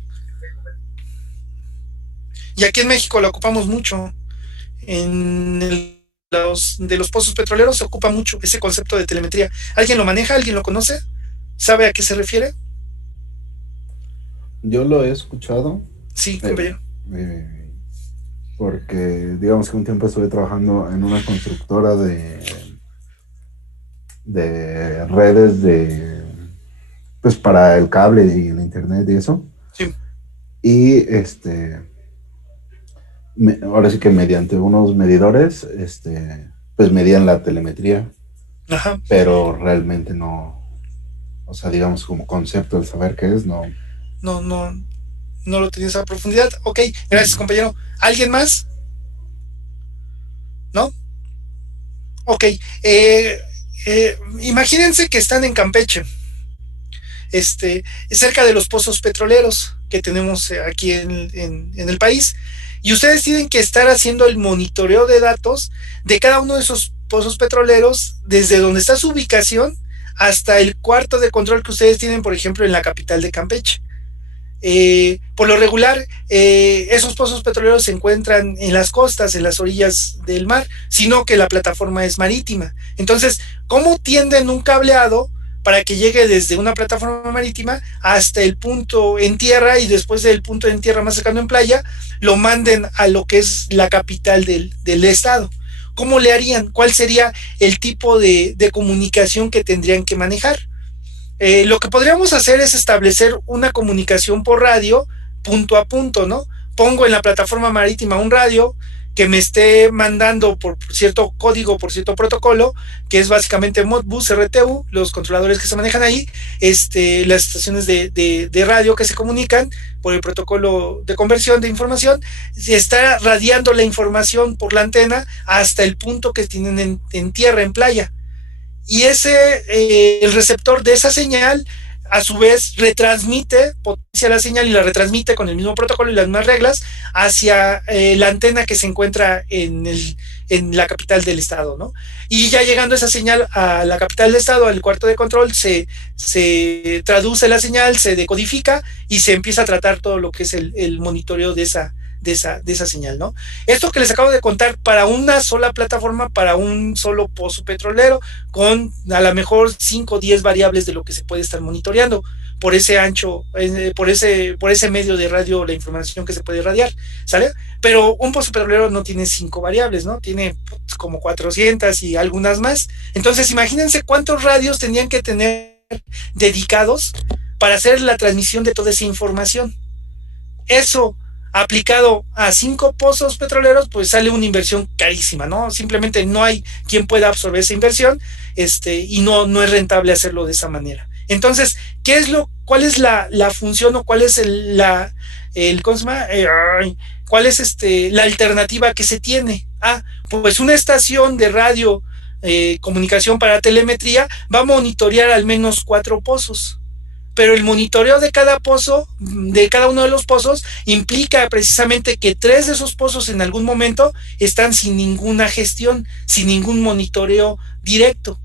Y aquí en México la ocupamos mucho. De los pozos petroleros se ocupa mucho ese concepto de telemetría. ¿Alguien lo maneja? ¿Alguien lo conoce? ¿Sabe a qué se refiere? Yo lo he escuchado. Sí, compañero. Porque digamos que un tiempo estuve trabajando en una constructora de redes pues para el cable y el internet y eso. Sí. Y ahora sí que mediante unos medidores, pues medían la telemetría. Ajá. Pero realmente no, o sea, digamos como concepto, el saber qué es, no. No lo tenías a profundidad. Ok, gracias, compañero. ¿Alguien más? ¿No? Ok. Imagínense que están en Campeche, cerca de los pozos petroleros que tenemos aquí en el país, y ustedes tienen que estar haciendo el monitoreo de datos de cada uno de esos pozos petroleros, desde donde está su ubicación hasta el cuarto de control que ustedes tienen, por ejemplo, en la capital de Campeche. Por lo regular, esos pozos petroleros se encuentran en las costas, en las orillas del mar, sino que la plataforma es marítima. Entonces, ¿cómo tienden un cableado para que llegue desde una plataforma marítima hasta el punto en tierra, y después del punto en tierra más cercano en playa, lo manden a lo que es la capital del estado? ¿Cómo le harían? ¿Cuál sería el tipo de comunicación que tendrían que manejar? Lo que podríamos hacer es establecer una comunicación por radio, punto a punto, ¿no? Pongo en la plataforma marítima un radio que me esté mandando por cierto código, por cierto protocolo, que es básicamente Modbus, RTU, los controladores que se manejan ahí, las estaciones de radio que se comunican por el protocolo de conversión de información, se está radiando la información por la antena hasta el punto que tienen en tierra, en playa. Y el receptor de esa señal, a su vez, potencia la señal y la retransmite con el mismo protocolo y las mismas reglas hacia la antena que se encuentra en la capital del estado, ¿no? Y ya llegando esa señal a la capital del estado, al cuarto de control, se traduce la señal, se decodifica y se empieza a tratar todo lo que es el monitoreo de esa señal, ¿no? Esto que les acabo de contar para una sola plataforma, para un solo pozo petrolero, con a lo mejor 5 o 10 variables de lo que se puede estar monitoreando por ese ancho, por ese medio de radio, la información que se puede radiar, ¿sale? Pero un pozo petrolero no tiene 5 variables, ¿no? Tiene como 400 y algunas más. Entonces, imagínense cuántos radios tendrían que tener dedicados para hacer la transmisión de toda esa información. Eso aplicado a 5 pozos petroleros, pues sale una inversión carísima, ¿no? Simplemente no hay quien pueda absorber esa inversión, y no es rentable hacerlo de esa manera. Entonces, ¿cuál es la función, o cuál es ¿cómo se llama? ¿Cuál es la alternativa que se tiene? Pues una estación de radio, comunicación para telemetría, va a monitorear al menos 4 pozos. Pero el monitoreo de cada pozo, de cada uno de los pozos, implica precisamente que 3 de esos pozos en algún momento están sin ninguna gestión, sin ningún monitoreo directo.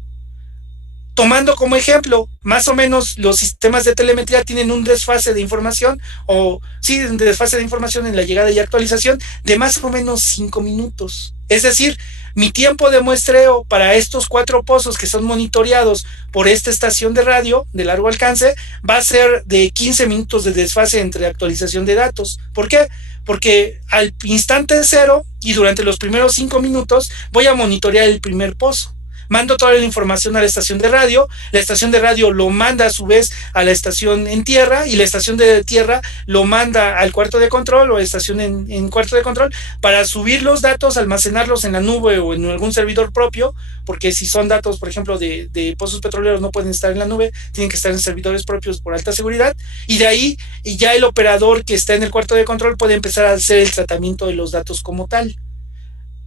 Tomando como ejemplo, más o menos los sistemas de telemetría tienen un desfase de información, un desfase de información en la llegada y actualización de más o menos 5 minutos. Es decir, mi tiempo de muestreo para estos 4 pozos que son monitoreados por esta estación de radio de largo alcance va a ser de 15 minutos de desfase entre actualización de datos. ¿Por qué? Porque al instante cero y durante los primeros 5 minutos voy a monitorear el primer pozo. Mando toda la información a la estación de radio lo manda a su vez a la estación en tierra, y la estación de tierra lo manda al cuarto de control o estación en cuarto de control para subir los datos, almacenarlos en la nube o en algún servidor propio, porque si son datos, por ejemplo, de pozos petroleros, no pueden estar en la nube, tienen que estar en servidores propios por alta seguridad, y de ahí ya el operador que está en el cuarto de control puede empezar a hacer el tratamiento de los datos como tal.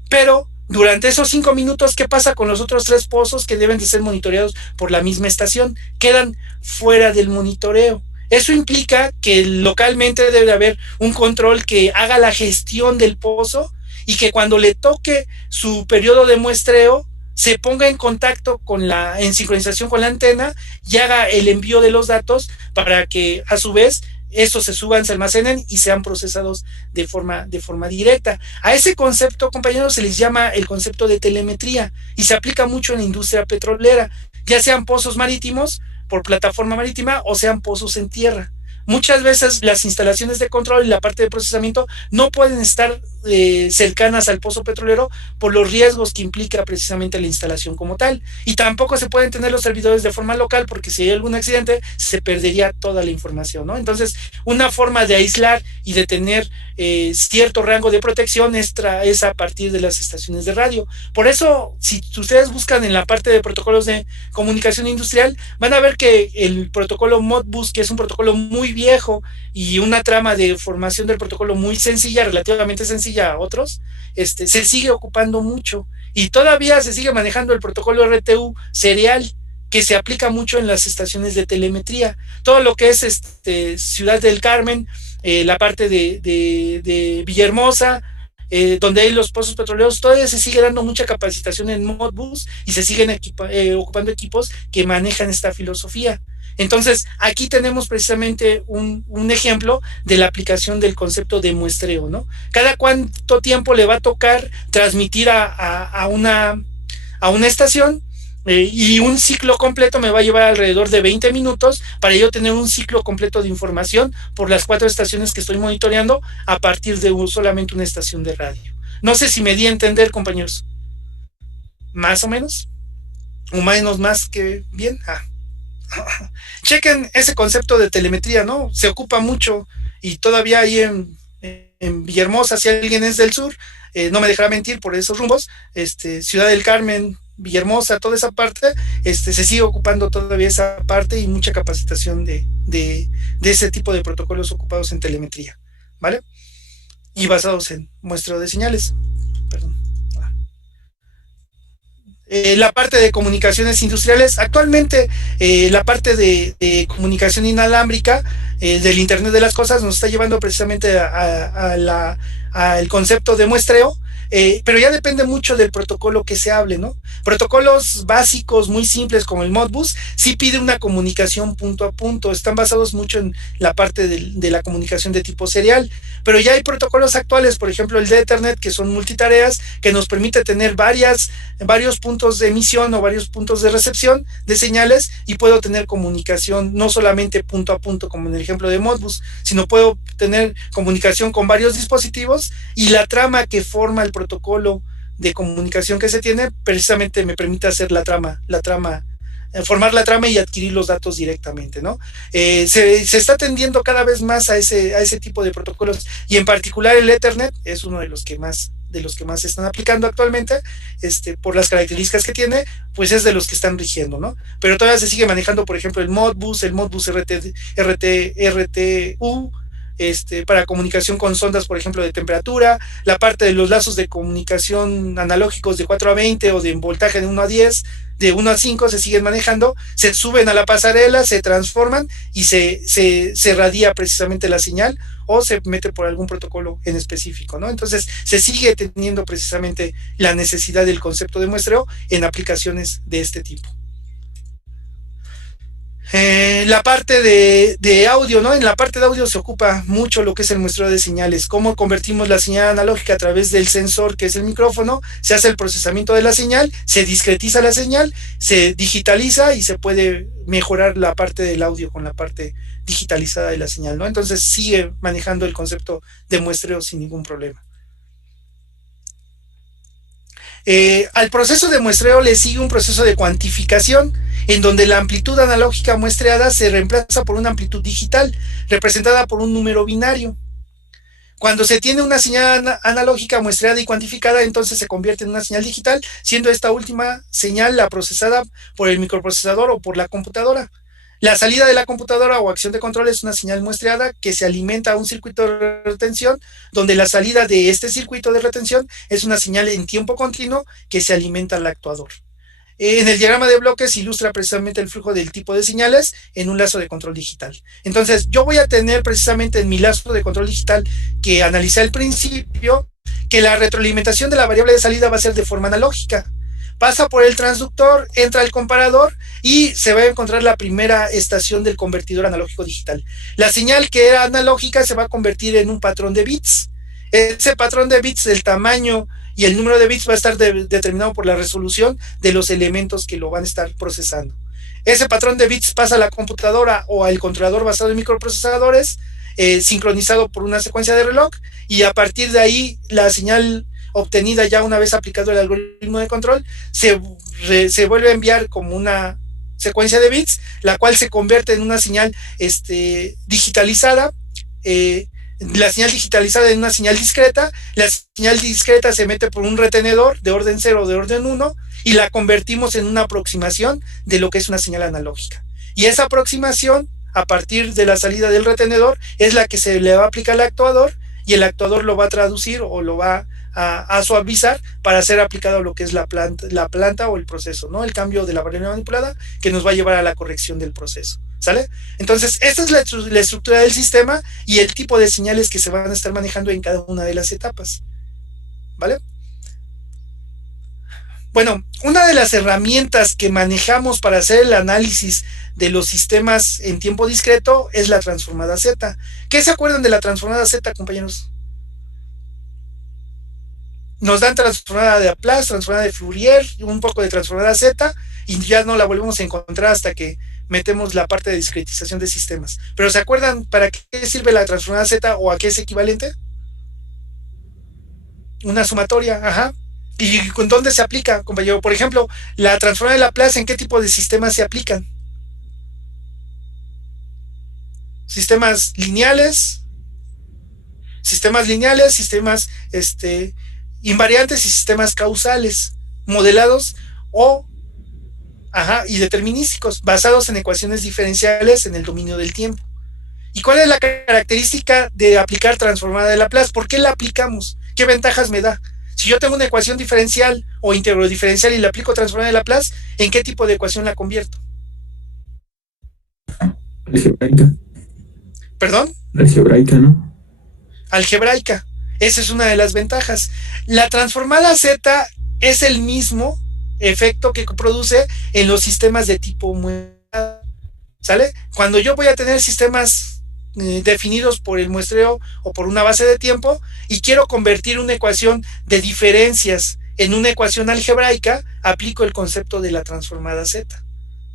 Pero durante esos 5 minutos, ¿qué pasa con los otros 3 pozos que deben de ser monitoreados por la misma estación? Quedan fuera del monitoreo. Eso implica que localmente debe haber un control que haga la gestión del pozo, y que cuando le toque su periodo de muestreo se ponga en contacto en sincronización con la antena y haga el envío de los datos para que a su vez estos se suban, se almacenen y sean procesados de forma directa. A ese concepto, compañeros, se les llama el concepto de telemetría y se aplica mucho en la industria petrolera, ya sean pozos marítimos por plataforma marítima o sean pozos en tierra. Muchas veces las instalaciones de control y la parte de procesamiento no pueden estar cercanas al pozo petrolero por los riesgos que implica precisamente la instalación como tal. Y tampoco se pueden tener los servidores de forma local porque si hay algún accidente se perdería toda la información, ¿no? Entonces, una forma de aislar y de tener cierto rango de protección es a partir de las estaciones de radio. Por eso, si ustedes buscan en la parte de protocolos de comunicación industrial, van a ver que el protocolo Modbus, que es un protocolo muy viejo y una trama de formación del protocolo muy sencilla, relativamente sencilla a otros, se sigue ocupando mucho y todavía se sigue manejando el protocolo RTU serial que se aplica mucho en las estaciones de telemetría. Todo lo que es Ciudad del Carmen, la parte de Villahermosa, donde hay los pozos petroleros, todavía se sigue dando mucha capacitación en Modbus y se siguen ocupando equipos que manejan esta filosofía. Entonces, aquí tenemos precisamente un ejemplo de la aplicación del concepto de muestreo, ¿no? Cada cuánto tiempo le va a tocar transmitir a una estación, y un ciclo completo me va a llevar alrededor de 20 minutos para yo tener un ciclo completo de información por las 4 estaciones que estoy monitoreando a partir de solamente una estación de radio. No sé si me di a entender, compañeros. ¿Más o menos? ¿O menos más que bien? Chequen ese concepto de telemetría, ¿no? Se ocupa mucho y todavía ahí en Villahermosa, si alguien es del sur, no me dejará mentir por esos rumbos, Ciudad del Carmen, Villahermosa, toda esa parte, se sigue ocupando todavía esa parte y mucha capacitación de ese tipo de protocolos ocupados en telemetría, ¿vale? Y basados en muestreo de señales. Perdón. La parte de comunicaciones industriales, actualmente la parte de comunicación inalámbrica del Internet de las Cosas nos está llevando precisamente al concepto de muestreo, pero ya depende mucho del protocolo que se hable, ¿no? Protocolos básicos muy simples como el Modbus sí pide una comunicación punto a punto, están basados mucho en la parte de la comunicación de tipo serial, pero ya hay protocolos actuales, por ejemplo el de Ethernet, que son multitareas, que nos permite tener varios puntos de emisión o varios puntos de recepción de señales y puedo tener comunicación no solamente punto a punto como en el ejemplo de Modbus, sino puedo tener comunicación con varios dispositivos y la trama que forma el protocolo de comunicación que se tiene precisamente me permite hacer formar la trama y adquirir los datos directamente, ¿no? Se está tendiendo cada vez más a ese tipo de protocolos y en particular el Ethernet es uno de los que más se están aplicando actualmente, por las características que tiene, pues es de los que están rigiendo, ¿no? Pero todavía se sigue manejando, por ejemplo, el Modbus RTU, para comunicación con sondas, por ejemplo, de temperatura, la parte de los lazos de comunicación analógicos de 4 a 20 o de voltaje de 1 a 10, de 1 a 5 se siguen manejando, se suben a la pasarela, se transforman y se radia precisamente la señal o se mete por algún protocolo en específico, ¿no? Entonces se sigue teniendo precisamente la necesidad del concepto de muestreo en aplicaciones de este tipo. La parte de audio, ¿no? En la parte de audio se ocupa mucho lo que es el muestreo de señales, cómo convertimos la señal analógica a través del sensor que es el micrófono, se hace el procesamiento de la señal, se discretiza la señal, se digitaliza y se puede mejorar la parte del audio con la parte digitalizada de la señal, ¿no? Entonces sigue manejando el concepto de muestreo sin ningún problema. Al proceso de muestreo le sigue un proceso de cuantificación en donde la amplitud analógica muestreada se reemplaza por una amplitud digital representada por un número binario. Cuando se tiene una señal analógica muestreada y cuantificada, entonces se convierte en una señal digital, siendo esta última señal la procesada por el microprocesador o por la computadora. La salida de la computadora o acción de control es una señal muestreada que se alimenta a un circuito de retención, donde la salida de este circuito de retención es una señal en tiempo continuo que se alimenta al actuador. En el diagrama de bloques ilustra precisamente el flujo del tipo de señales en un lazo de control digital. Entonces, yo voy a tener precisamente en mi lazo de control digital que analicé al principio que la retroalimentación de la variable de salida va a ser de forma analógica. pasa por el transductor, entra al comparador y se va a encontrar la primera estación del convertidor analógico digital. La señal que era analógica se va a convertir en un patrón de bits. Ese patrón de bits, el tamaño y el número de bits va a estar determinado por la resolución de los elementos que lo van a estar procesando. Ese patrón de bits pasa a la computadora o al controlador basado en microprocesadores, sincronizado por una secuencia de reloj, y a partir de ahí la señal obtenida ya una vez aplicado el algoritmo de control se vuelve a enviar como una secuencia de bits, la cual se convierte en una señal digitalizada, la señal digitalizada en una señal discreta. La señal discreta se mete por un retenedor de orden 0 o de orden 1 y la convertimos en una aproximación de lo que es una señal analógica. Y esa aproximación, a partir de la salida del retenedor, es la que se le va a aplicar al actuador, y el actuador lo va a traducir o lo va a suavizar para ser aplicado a lo que es la planta o el proceso, ¿no? El cambio de la variable manipulada que nos va a llevar a la corrección del proceso, ¿sale? Entonces, esta es la estructura del sistema y el tipo de señales que se van a estar manejando en cada una de las etapas, ¿vale? Bueno, una de las herramientas que manejamos para hacer el análisis de los sistemas en tiempo discreto es la transformada Z. ¿Qué se acuerdan de la transformada Z, compañeros? Nos dan transformada de Laplace, transformada de Fourier, un poco de transformada Z, y ya no la volvemos a encontrar hasta que metemos la parte de discretización de sistemas. Pero ¿se acuerdan para qué sirve la transformada Z o a qué es equivalente? Una sumatoria, ajá. ¿Y con dónde se aplica, compañero? Por ejemplo, la transformada de Laplace, ¿en qué tipo de sistemas se aplican? Sistemas lineales, sistemas invariantes y sistemas causales, modelados y determinísticos, basados en ecuaciones diferenciales en el dominio del tiempo. ¿Y cuál es la característica de aplicar transformada de Laplace? ¿Por qué la aplicamos? ¿Qué ventajas me da? Si yo tengo una ecuación diferencial o íntegro diferencial y le aplico transformada de Laplace, ¿en qué tipo de ecuación la convierto? Algebraica. ¿Perdón? Algebraica, ¿no? Algebraica. Esa es una de las ventajas. La transformada Z es el mismo efecto que produce en los sistemas de tipo muestreo, ¿sale? Cuando yo voy a tener sistemas definidos por el muestreo o por una base de tiempo y quiero convertir una ecuación de diferencias en una ecuación algebraica, aplico el concepto de la transformada Z,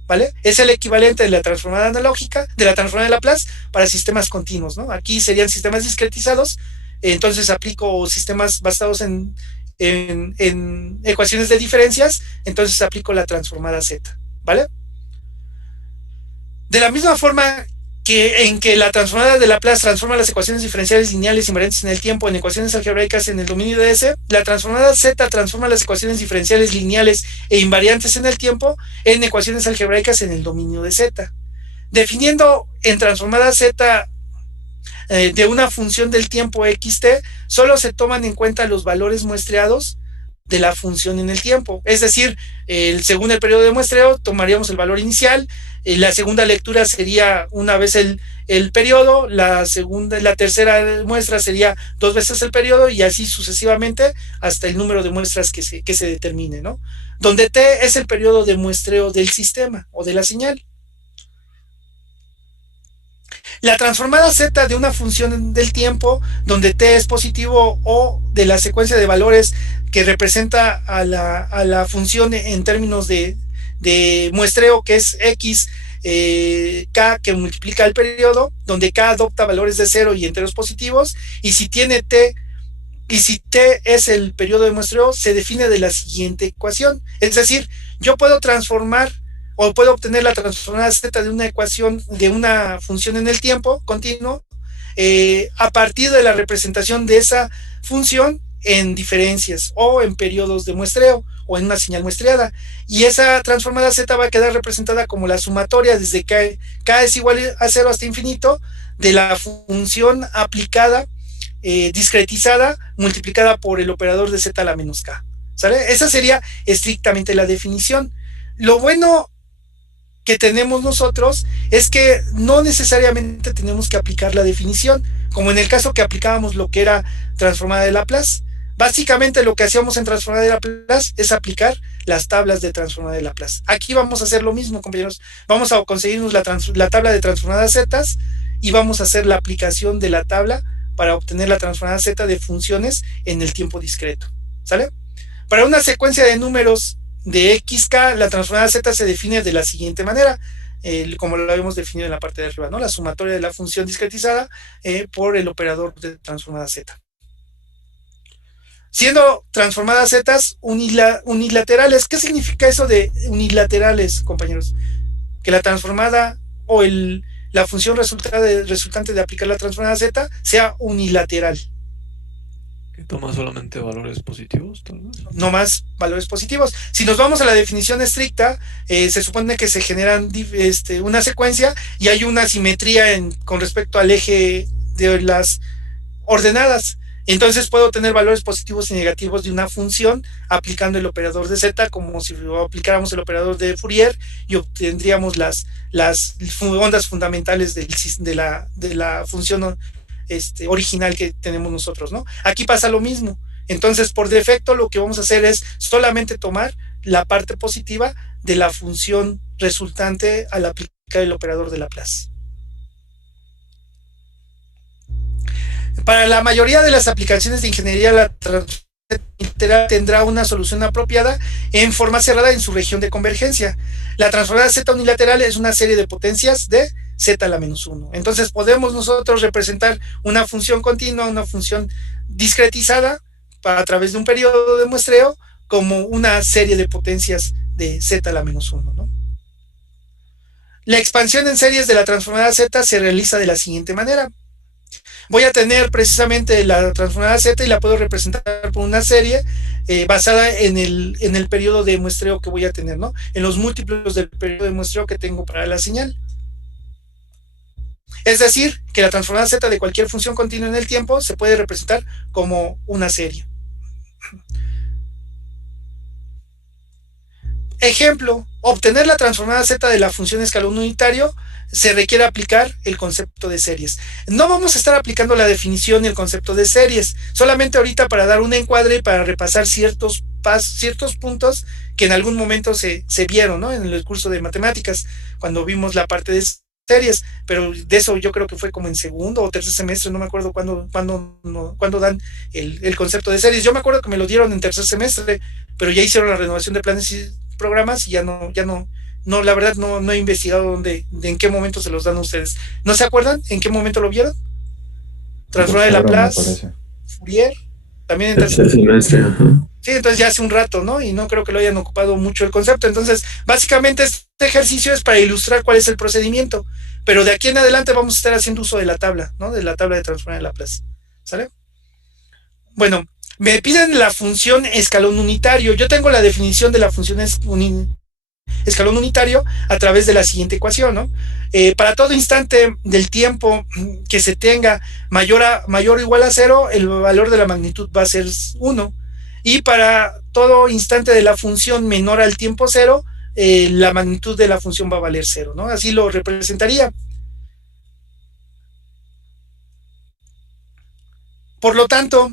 ¿vale? Es el equivalente de la transformada analógica, de la transformada de Laplace para sistemas continuos, ¿no? Aquí serían sistemas discretizados, entonces aplico sistemas basados en ecuaciones de diferencias, entonces aplico la transformada Z, ¿vale? De la misma forma en que la transformada de Laplace transforma las ecuaciones diferenciales lineales invariantes en el tiempo en ecuaciones algebraicas en el dominio de S, la transformada Z transforma las ecuaciones diferenciales lineales e invariantes en el tiempo en ecuaciones algebraicas en el dominio de Z. Definiendo en transformada Z de una función del tiempo xt, solo se toman en cuenta los valores muestreados de la función en el tiempo. Es decir, según el periodo de muestreo, tomaríamos el valor inicial, la segunda lectura sería una vez el periodo, la tercera muestra sería 2 veces el periodo, y así sucesivamente hasta el número de muestras que se determine, ¿no? Donde t es el periodo de muestreo del sistema o de la señal. La transformada Z de una función del tiempo, donde t es positivo, o de la secuencia de valores que representa a la función en términos de muestreo, que es x, k, que multiplica el periodo, donde k adopta valores de 0 y enteros positivos, y si tiene t, y si t es el periodo de muestreo, se define de la siguiente ecuación. Es decir, yo puedo transformar o puedo obtener la transformada Z de una ecuación, de una función en el tiempo continuo, a partir de la representación de esa función en diferencias o en periodos de muestreo o en una señal muestreada, y esa transformada Z va a quedar representada como la sumatoria desde que k es igual a 0 hasta infinito de la función aplicada, discretizada, multiplicada por el operador de Z a la menos k, ¿sale? Esa sería estrictamente la definición. Lo bueno que tenemos nosotros es que no necesariamente tenemos que aplicar la definición, como en el caso que aplicábamos lo que era transformada de Laplace. Básicamente lo que hacíamos en transformada de Laplace es aplicar las tablas de transformada de Laplace. Aquí vamos a hacer lo mismo, compañeros. Vamos a conseguirnos la tabla de transformadas z y vamos a hacer la aplicación de la tabla para obtener la transformada z de funciones en el tiempo discreto. ¿Sale? Para una secuencia de números de xk, la transformada z se define de la siguiente manera, como lo habíamos definido en la parte de arriba, ¿no? La sumatoria de la función discretizada por el operador de transformada z. Siendo transformadas z unilaterales. ¿Qué significa eso de unilaterales, compañeros? Que la transformada o la función resultante de aplicar la transformada z sea unilateral. Que toma solamente valores positivos, tal vez. No más valores positivos. Si nos vamos a la definición estricta, se supone que se generan una secuencia y hay una simetría con respecto al eje de las ordenadas. Entonces puedo tener valores positivos y negativos de una función aplicando el operador de z, como si aplicáramos el operador de Fourier, y obtendríamos las ondas fundamentales de la función original que tenemos nosotros, ¿no? Aquí pasa lo mismo. Entonces, por defecto, lo que vamos a hacer es solamente tomar la parte positiva de la función resultante al aplicar el operador de Laplace. Para la mayoría de las aplicaciones de ingeniería, la transformada tendrá una solución apropiada en forma cerrada en su región de convergencia. La transformada z unilateral es una serie de potencias de z a la menos 1. Entonces podemos nosotros representar una función continua, una función discretizada a través de un periodo de muestreo como una serie de potencias de z a la menos 1, ¿no? La expansión en series de la transformada z se realiza de la siguiente manera. Voy a tener precisamente la transformada z y la puedo representar por una serie basada en el periodo de muestreo que voy a tener, ¿no? En los múltiplos del periodo de muestreo que tengo para la señal. Es decir, que la transformada z de cualquier función continua en el tiempo se puede representar como una serie. Ejemplo, obtener la transformada z de la función escalón unitario se requiere aplicar el concepto de series. No vamos a estar aplicando la definición y el concepto de series, solamente ahorita para dar un encuadre y para repasar ciertos puntos que en algún momento se vieron, ¿no? En el curso de matemáticas, cuando vimos la parte de series, pero de eso yo creo que fue como en segundo o tercer semestre, no me acuerdo cuándo dan el concepto de series. Yo me acuerdo que me lo dieron en tercer semestre, pero ya hicieron la renovación de planes y programas y ya no, la verdad no he investigado en qué momento se los dan a ustedes. ¿No se acuerdan en qué momento lo vieron? Transformada de Laplace, Fourier, también en tercer semestre, ajá. Sí, entonces ya hace un rato, ¿no? Y no creo que lo hayan ocupado mucho el concepto. Entonces, básicamente este ejercicio es para ilustrar cuál es el procedimiento, pero de aquí en adelante vamos a estar haciendo uso de la tabla, ¿no? De la tabla de transformada de Laplace, ¿sale? Bueno, me piden la función escalón unitario. Yo tengo la definición de la función escalón unitario a través de la siguiente ecuación, ¿no? Para todo instante del tiempo que se tenga mayor o igual a 0, el valor de la magnitud va a ser 1. Y para todo instante de la función menor al tiempo 0, la magnitud de la función va a valer 0, ¿no? Así lo representaría. Por lo tanto,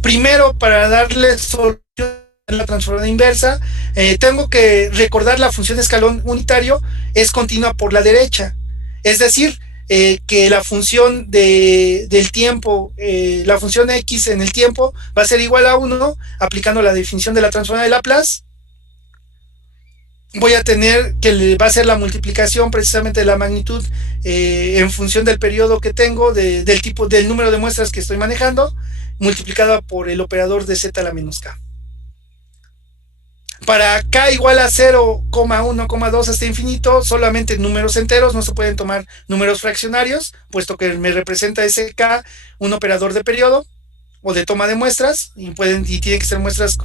primero, para darle solución a la transformada inversa, tengo que recordar la función escalón unitario es continua por la derecha. Es decir, que la función del tiempo, la función x en el tiempo va a ser igual a 1, aplicando la definición de la transformada de Laplace. Voy a tener que va a ser la multiplicación precisamente de la magnitud en función del periodo que tengo, del número de muestras que estoy manejando, multiplicada por el operador de z a la menos k. Para k igual a 0,1,2 hasta infinito, solamente números enteros, no se pueden tomar números fraccionarios, puesto que me representa ese k un operador de periodo o de toma de muestras, y tienen que ser muestras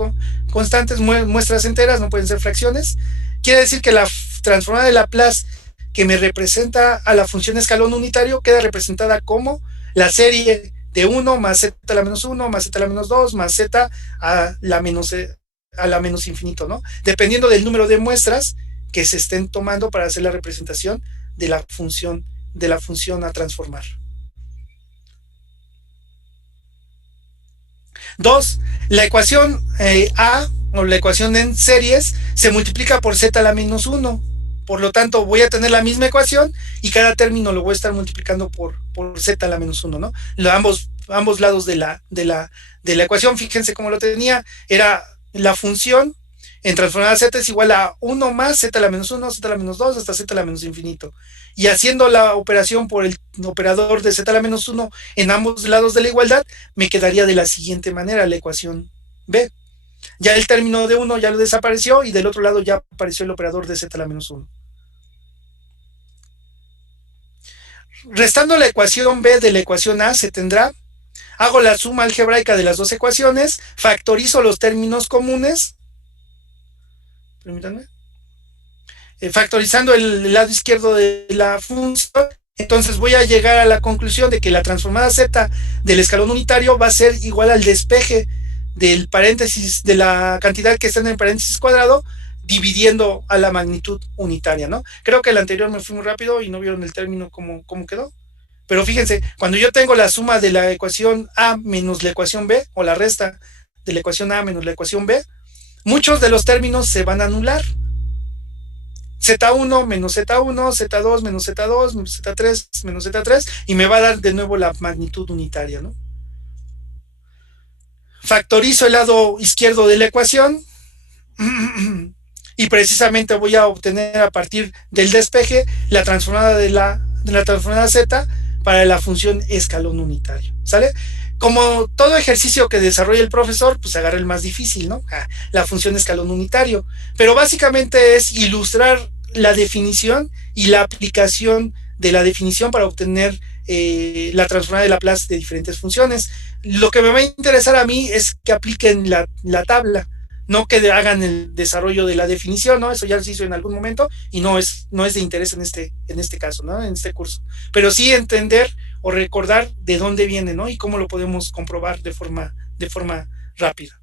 constantes, muestras enteras, no pueden ser fracciones. Quiere decir que la transformada de Laplace que me representa a la función escalón unitario queda representada como la serie de 1 más z a la menos 1 más z a la menos 2 más z a la menos infinito, ¿no? Dependiendo del número de muestras que se estén tomando para hacer la representación de la función a transformar. 2. La ecuación A o la ecuación en series, se multiplica por z a la menos 1. Por lo tanto, voy a tener la misma ecuación y cada término lo voy a estar multiplicando por z a la menos 1, ¿no? Ambos lados de la ecuación, fíjense cómo lo tenía, era la función en transformada z es igual a 1 más z a la menos 1, z a la menos 2, hasta z a la menos infinito. Y haciendo la operación por el operador de z a la menos 1 en ambos lados de la igualdad, me quedaría de la siguiente manera la ecuación B. Ya el término de 1 ya lo desapareció y del otro lado ya apareció el operador de z a la menos 1. Restando la ecuación B de la ecuación A se tendrá, hago la suma algebraica de las dos ecuaciones, factorizo los términos comunes, permítanme, factorizando el lado izquierdo de la función, entonces voy a llegar a la conclusión de que la transformada z del escalón unitario va a ser igual al despeje del paréntesis, de la cantidad que está en el paréntesis cuadrado, dividiendo a la magnitud unitaria, ¿no? Creo que el anterior me fui muy rápido y no vieron el término cómo quedó. Pero fíjense, cuando yo tengo la suma de la ecuación A menos la ecuación B, o la resta de la ecuación A menos la ecuación B, muchos de los términos se van a anular. Z1 menos Z1, Z2 menos Z2, Z3 menos Z3, y me va a dar de nuevo la magnitud unitaria, ¿no? Factorizo el lado izquierdo de la ecuación y precisamente voy a obtener a partir del despeje la transformada de la transformada z para la función escalón unitario, ¿sale? Como todo ejercicio que desarrolla el profesor, pues agarra el más difícil, ¿no? La función escalón unitario, pero básicamente es ilustrar la definición y la aplicación de la definición para obtener la transformada de Laplace de diferentes funciones. Lo que me va a interesar a mí es que apliquen la tabla, no que hagan el desarrollo de la definición, ¿no? Eso ya se hizo en algún momento y no es de interés en este caso, ¿no? En este curso. Pero sí entender o recordar de dónde viene, ¿no? Y cómo lo podemos comprobar de forma rápida.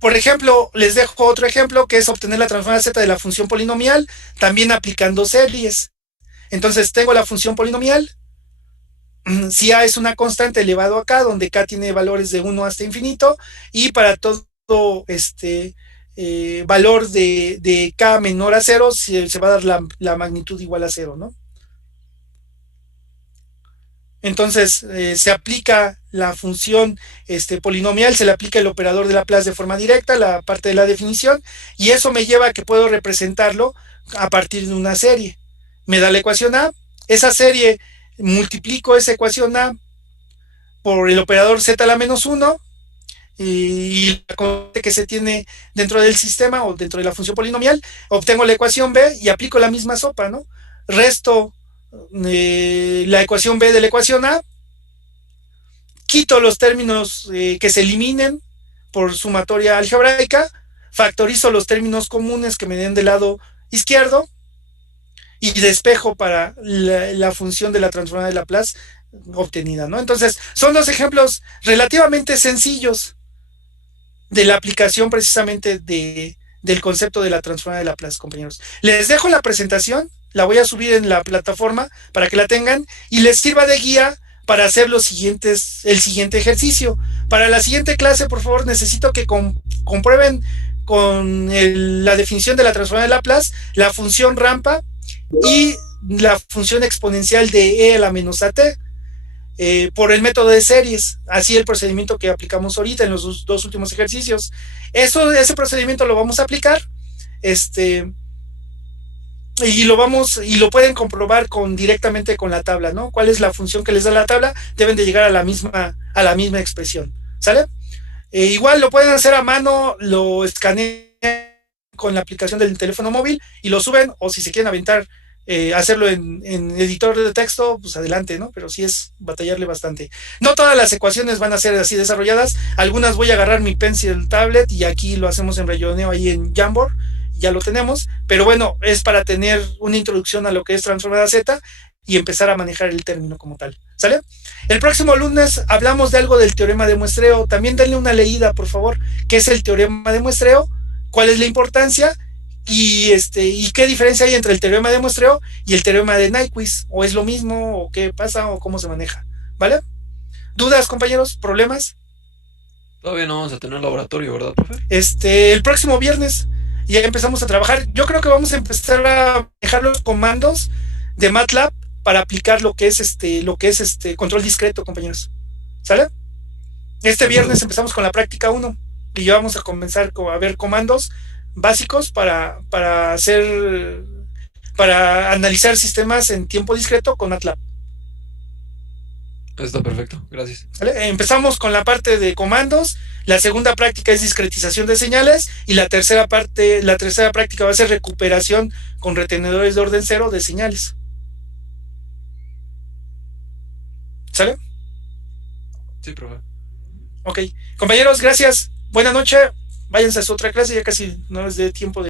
Por ejemplo, les dejo otro ejemplo que es obtener la transformada z de la función polinomial, también aplicando series. Entonces tengo la función polinomial. Si A es una constante elevado a K, donde K tiene valores de 1 hasta infinito, y para todo valor de K menor a 0, se va a dar la magnitud igual a 0, ¿no? Entonces, se aplica la función polinomial, se le aplica el operador de Laplace de forma directa, la parte de la definición, y eso me lleva a que puedo representarlo a partir de una serie. Me da la ecuación A, esa serie multiplico esa ecuación A por el operador z a la menos 1 y la constante que se tiene dentro del sistema o dentro de la función polinomial, obtengo la ecuación B y aplico la misma sopa, ¿no? Resto la ecuación B de la ecuación A, quito los términos que se eliminen por sumatoria algebraica, factorizo los términos comunes que me den del lado izquierdo y despejo para la función de la transformada de Laplace obtenida, ¿no? Entonces, son dos ejemplos relativamente sencillos de la aplicación precisamente del concepto de la transformada de Laplace, compañeros. Les dejo la presentación, la voy a subir en la plataforma para que la tengan y les sirva de guía para hacer el siguiente ejercicio. Para la siguiente clase, por favor, necesito que comprueben con la definición de la transformada de Laplace la función rampa y la función exponencial de e a la menos at por el método de series, así el procedimiento que aplicamos ahorita en los dos últimos ejercicios. Ese procedimiento lo vamos a aplicar y lo pueden comprobar directamente con la tabla, ¿no? ¿Cuál es la función que les da la tabla? Deben de llegar a la misma expresión, ¿sale? Igual lo pueden hacer a mano, lo escanean con la aplicación del teléfono móvil y lo suben, o si se quieren aventar hacerlo en editor de texto, pues adelante, ¿no? Pero sí es batallarle bastante. No todas las ecuaciones van a ser así desarrolladas, algunas voy a agarrar mi Pencil tablet y aquí lo hacemos en rayoneo ahí en Jamboard, ya lo tenemos, pero bueno, es para tener una introducción a lo que es transformada Z y empezar a manejar el término como tal, ¿sale? El próximo lunes hablamos de algo del teorema de muestreo, también denle una leída, por favor, ¿qué es el teorema de muestreo? ¿Cuál es la importancia? Y qué diferencia hay entre el teorema de muestreo y el teorema de Nyquist, o es lo mismo, o qué pasa, o cómo se maneja, ¿vale? ¿Dudas, compañeros? ¿Problemas? Todavía no vamos a tener laboratorio, ¿verdad, profe? El próximo viernes ya empezamos a trabajar. Yo creo que vamos a empezar a dejar los comandos de MATLAB para aplicar lo que es control discreto, compañeros. ¿Sale? Este viernes empezamos con la práctica 1 y ya vamos a comenzar a ver comandos básicos para analizar sistemas en tiempo discreto con MATLAB. Está perfecto, gracias. ¿Vale? Empezamos con la parte de comandos, la segunda práctica es discretización de señales y la tercera práctica va a ser recuperación con retenedores de orden cero de señales. ¿Sale? Sí, profe. Ok, compañeros, gracias. Buenas noches. Váyanse a su otra clase, ya casi no les dé tiempo de